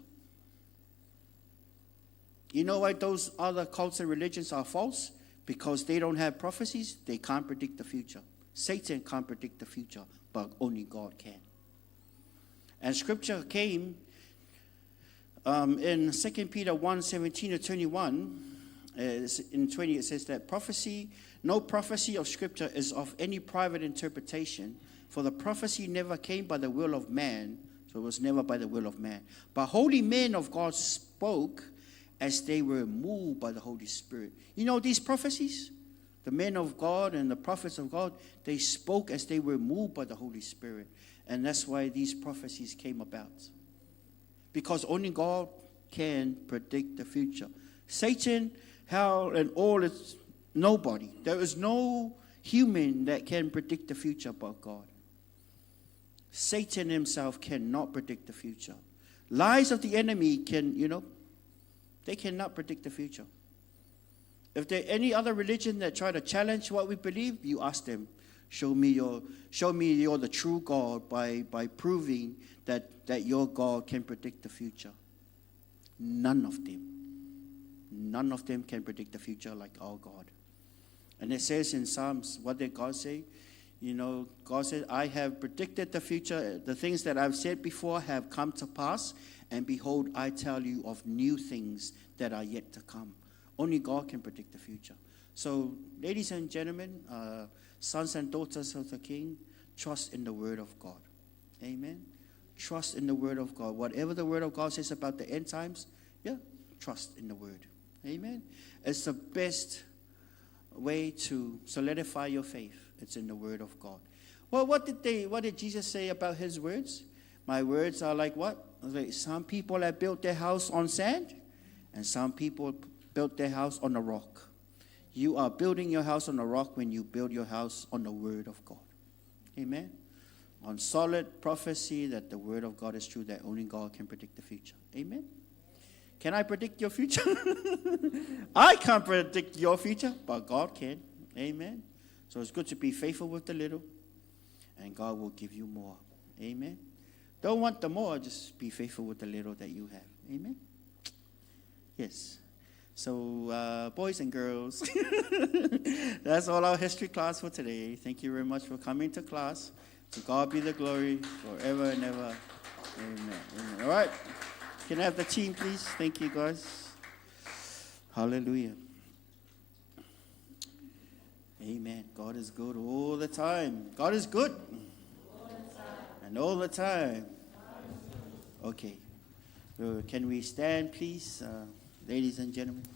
You know why those other cults and religions are false? Because they don't have prophecies, they can't predict the future. Satan can't predict the future, but only God can. And scripture came in 2 Peter 1, 17 to 21. In 20 it says that no prophecy of scripture is of any private interpretation, for the prophecy never came by the will of man, so it was never by the will of man. But holy men of God spoke as they were moved by the Holy Spirit. You know these prophecies? The men of God and the prophets of God, they spoke as they were moved by the Holy Spirit. And that's why these prophecies came about. Because only God can predict the future. Satan, hell, and all is nobody. There is no human that can predict the future but God. Satan himself cannot predict the future. Lies of the enemy they cannot predict the future. If there any other religion that try to challenge what we believe, you ask them, show me you're the true God by proving that your God can predict the future. None of them can predict the future like our God. And it says in Psalms, what did God say? You know, God said, I have predicted the future. The things that I've said before have come to pass. And behold, I tell you of new things that are yet to come. Only God can predict the future. So, ladies and gentlemen, sons and daughters of the King, trust in the Word of God. Amen. Trust in the Word of God. Whatever the Word of God says about the end times, trust in the Word. Amen. It's the best way to solidify your faith. It's in the Word of God. Well, what did Jesus say about his words? My words are like what? Like some people have built their house on sand, and some people built their house on a rock. You are building your house on a rock when you build your house on the Word of God. Amen? On solid prophecy that the Word of God is true, that only God can predict the future. Amen? Can I predict your future? I can't predict your future, but God can. Amen? So it's good to be faithful with the little, and God will give you more. Amen? Don't want the more, just be faithful with the little that you have. Amen? Yes. So, boys and girls, that's all our history class for today. Thank you very much for coming to class. To God be the glory forever and ever. Amen. Amen. All right. Can I have the team, please? Thank you, guys. Hallelujah. Amen. God is good all the time. God is good. And all the time. Okay. Can we stand, please? Ladies and gentlemen.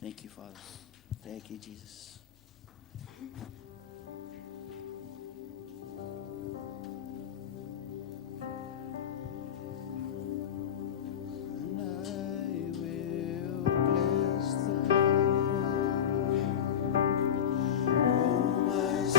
Thank you, Father. Thank you, Jesus. Bless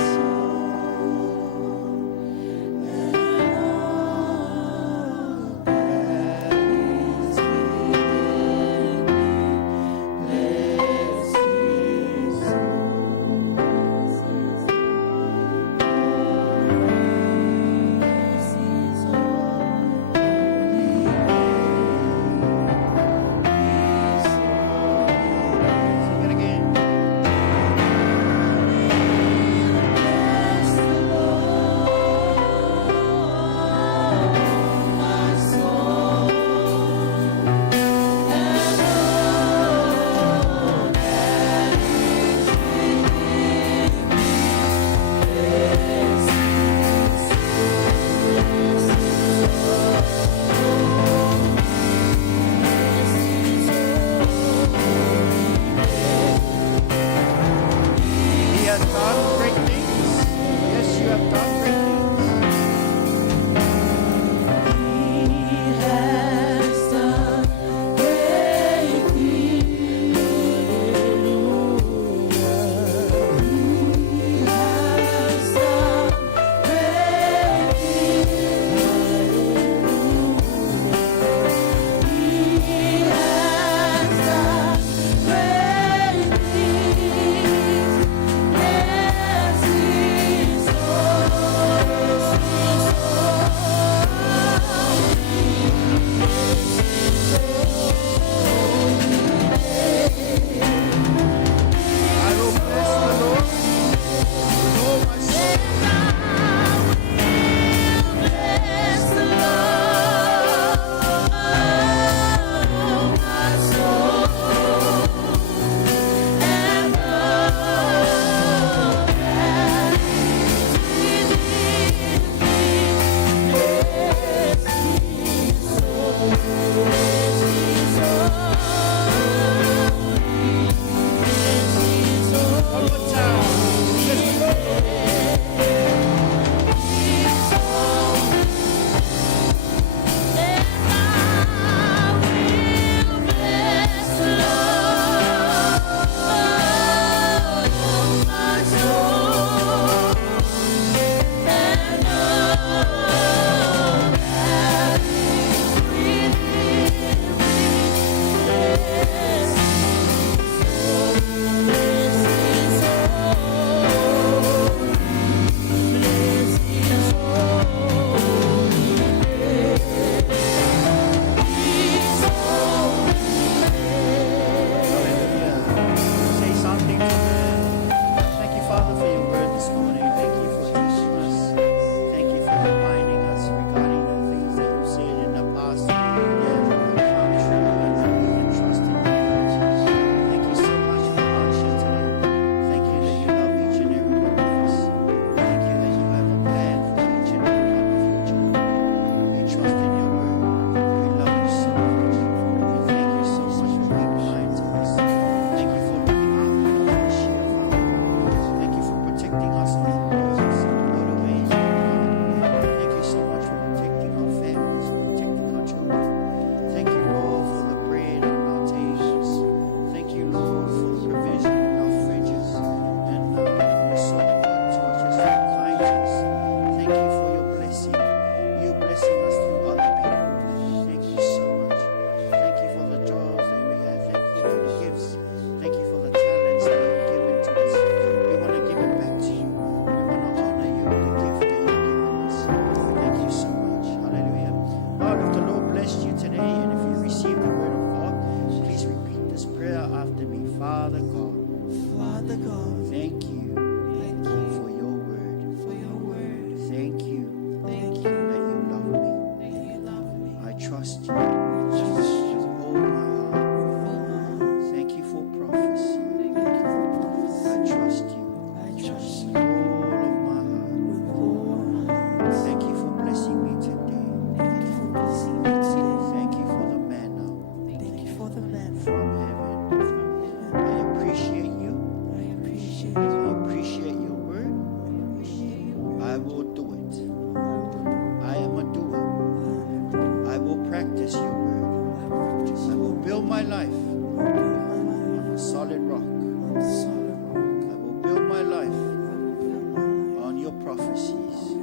prophecies,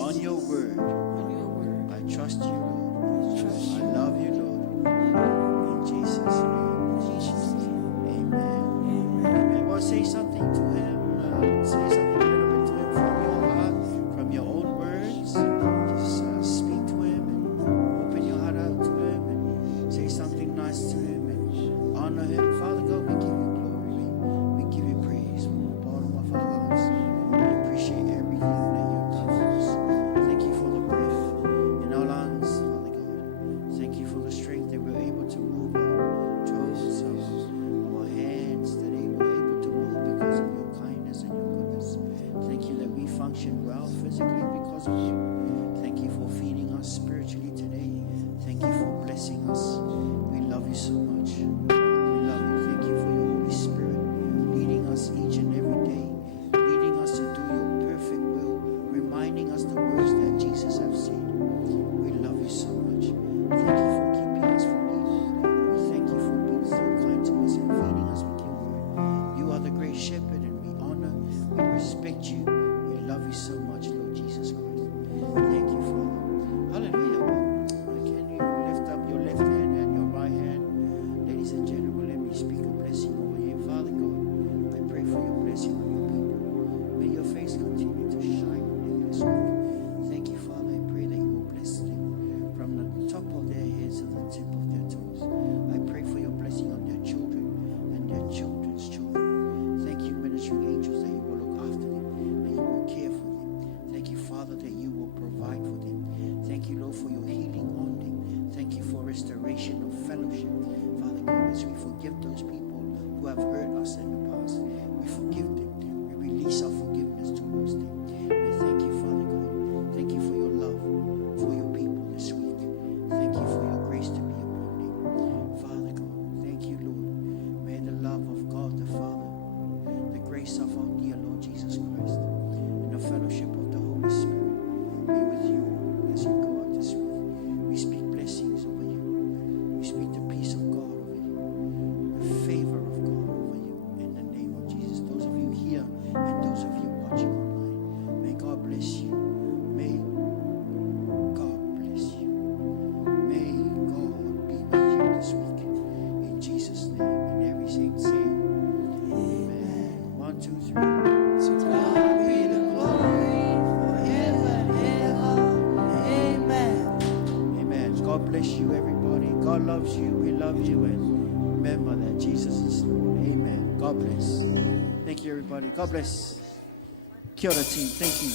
on your word. I trust you, Lord. I love you, Lord. In Jesus' name. Amen. Amen. Well, say something to him. Say something a little bit to him from your heart, from your own words. Just speak to him and open your heart out to him and say something nice to him and honor him. Father God, we give you glory. We give you praise from the bottom of our hearts. We appreciate everything that you've done for us. Thank you for the breath in our lungs, Father God. Thank you for the strength that we're able to move our toes, our hands, that we're able to move because of your kindness and your goodness. Thank you that we function well physically because of you. Thank you for feeding us spiritually today. Thank you for blessing us. We love you so much. We love you. Thank you for your Holy Spirit leading us each and every day, leading us to do your perfect will, reminding us the words that Jesus has said. We love you so much. Thank you for keeping us from evil. We thank you for being so kind to us and feeding us with your word. You are the great shepherd, and we honor, we respect you. We love you so much, Lord Jesus Christ. Thank you, Father. Hallelujah. Can you lift up your left hand and your right hand? Ladies and gentlemen, let me speak a blessing over you. Father God, I pray for your blessing on your people. May your face continue to shine on them this week. Thank you, Father. I pray that you will bless them from the top of their heads to the tip of their toes. I pray for your blessing on their children and their children's children. Thank you, ministering angels, that you will look after them, that you will care for them. Thank you, Father, that you will provide for them. Thank you, Lord, for your healing on them. Thank you for restoration of fellowship. Father God, as we forgive those people who have hurt us in the past, we forgive them. We release our forgiveness towards them. And thank you, Father God. Thank you for your love for your people this week. Thank you for your grace to be upon them. Father God, thank you, Lord. May the love of God the Father, the grace of our dear Lord Jesus Christ, and the fellowship of the Holy Spirit be with you as you go out this week. We speak blessings over you. We speak the peace of God over you, the favor of God over you in the name of Jesus. Those of you here and those of you watching online, may God bless you. May God bless you. May God be with you this week. In Jesus' name. And every saint say, Amen. 1, 2, 3. To God be the glory forever and ever. Amen. Amen. God bless you, everybody. God loves you. We love you. And remember that Jesus is Lord. Amen. God bless. Thank you, everybody. God bless. Kia ora, team. Thank you.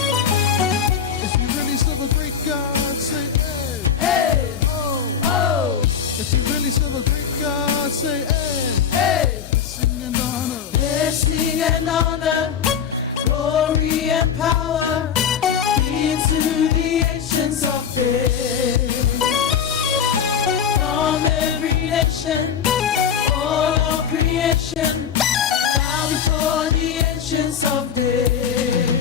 If you really serve a great God, say hey. Hey, Oh. oh, If you really serve a great God, say hey. hey. Blessing and honor. Blessing and honor, glory and power be to the ancients of days. From every nation, all of creation, bow before the ancients of days.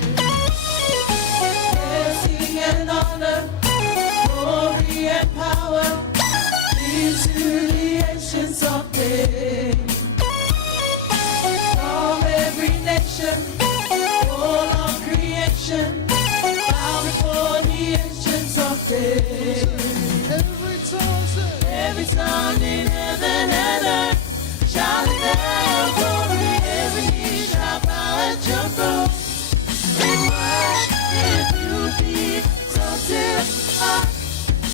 Blessing and honor, glory and power be to the ancients of days. From every nation, all of creation, bow before the ancients of days. Every tongue say. Every tongue in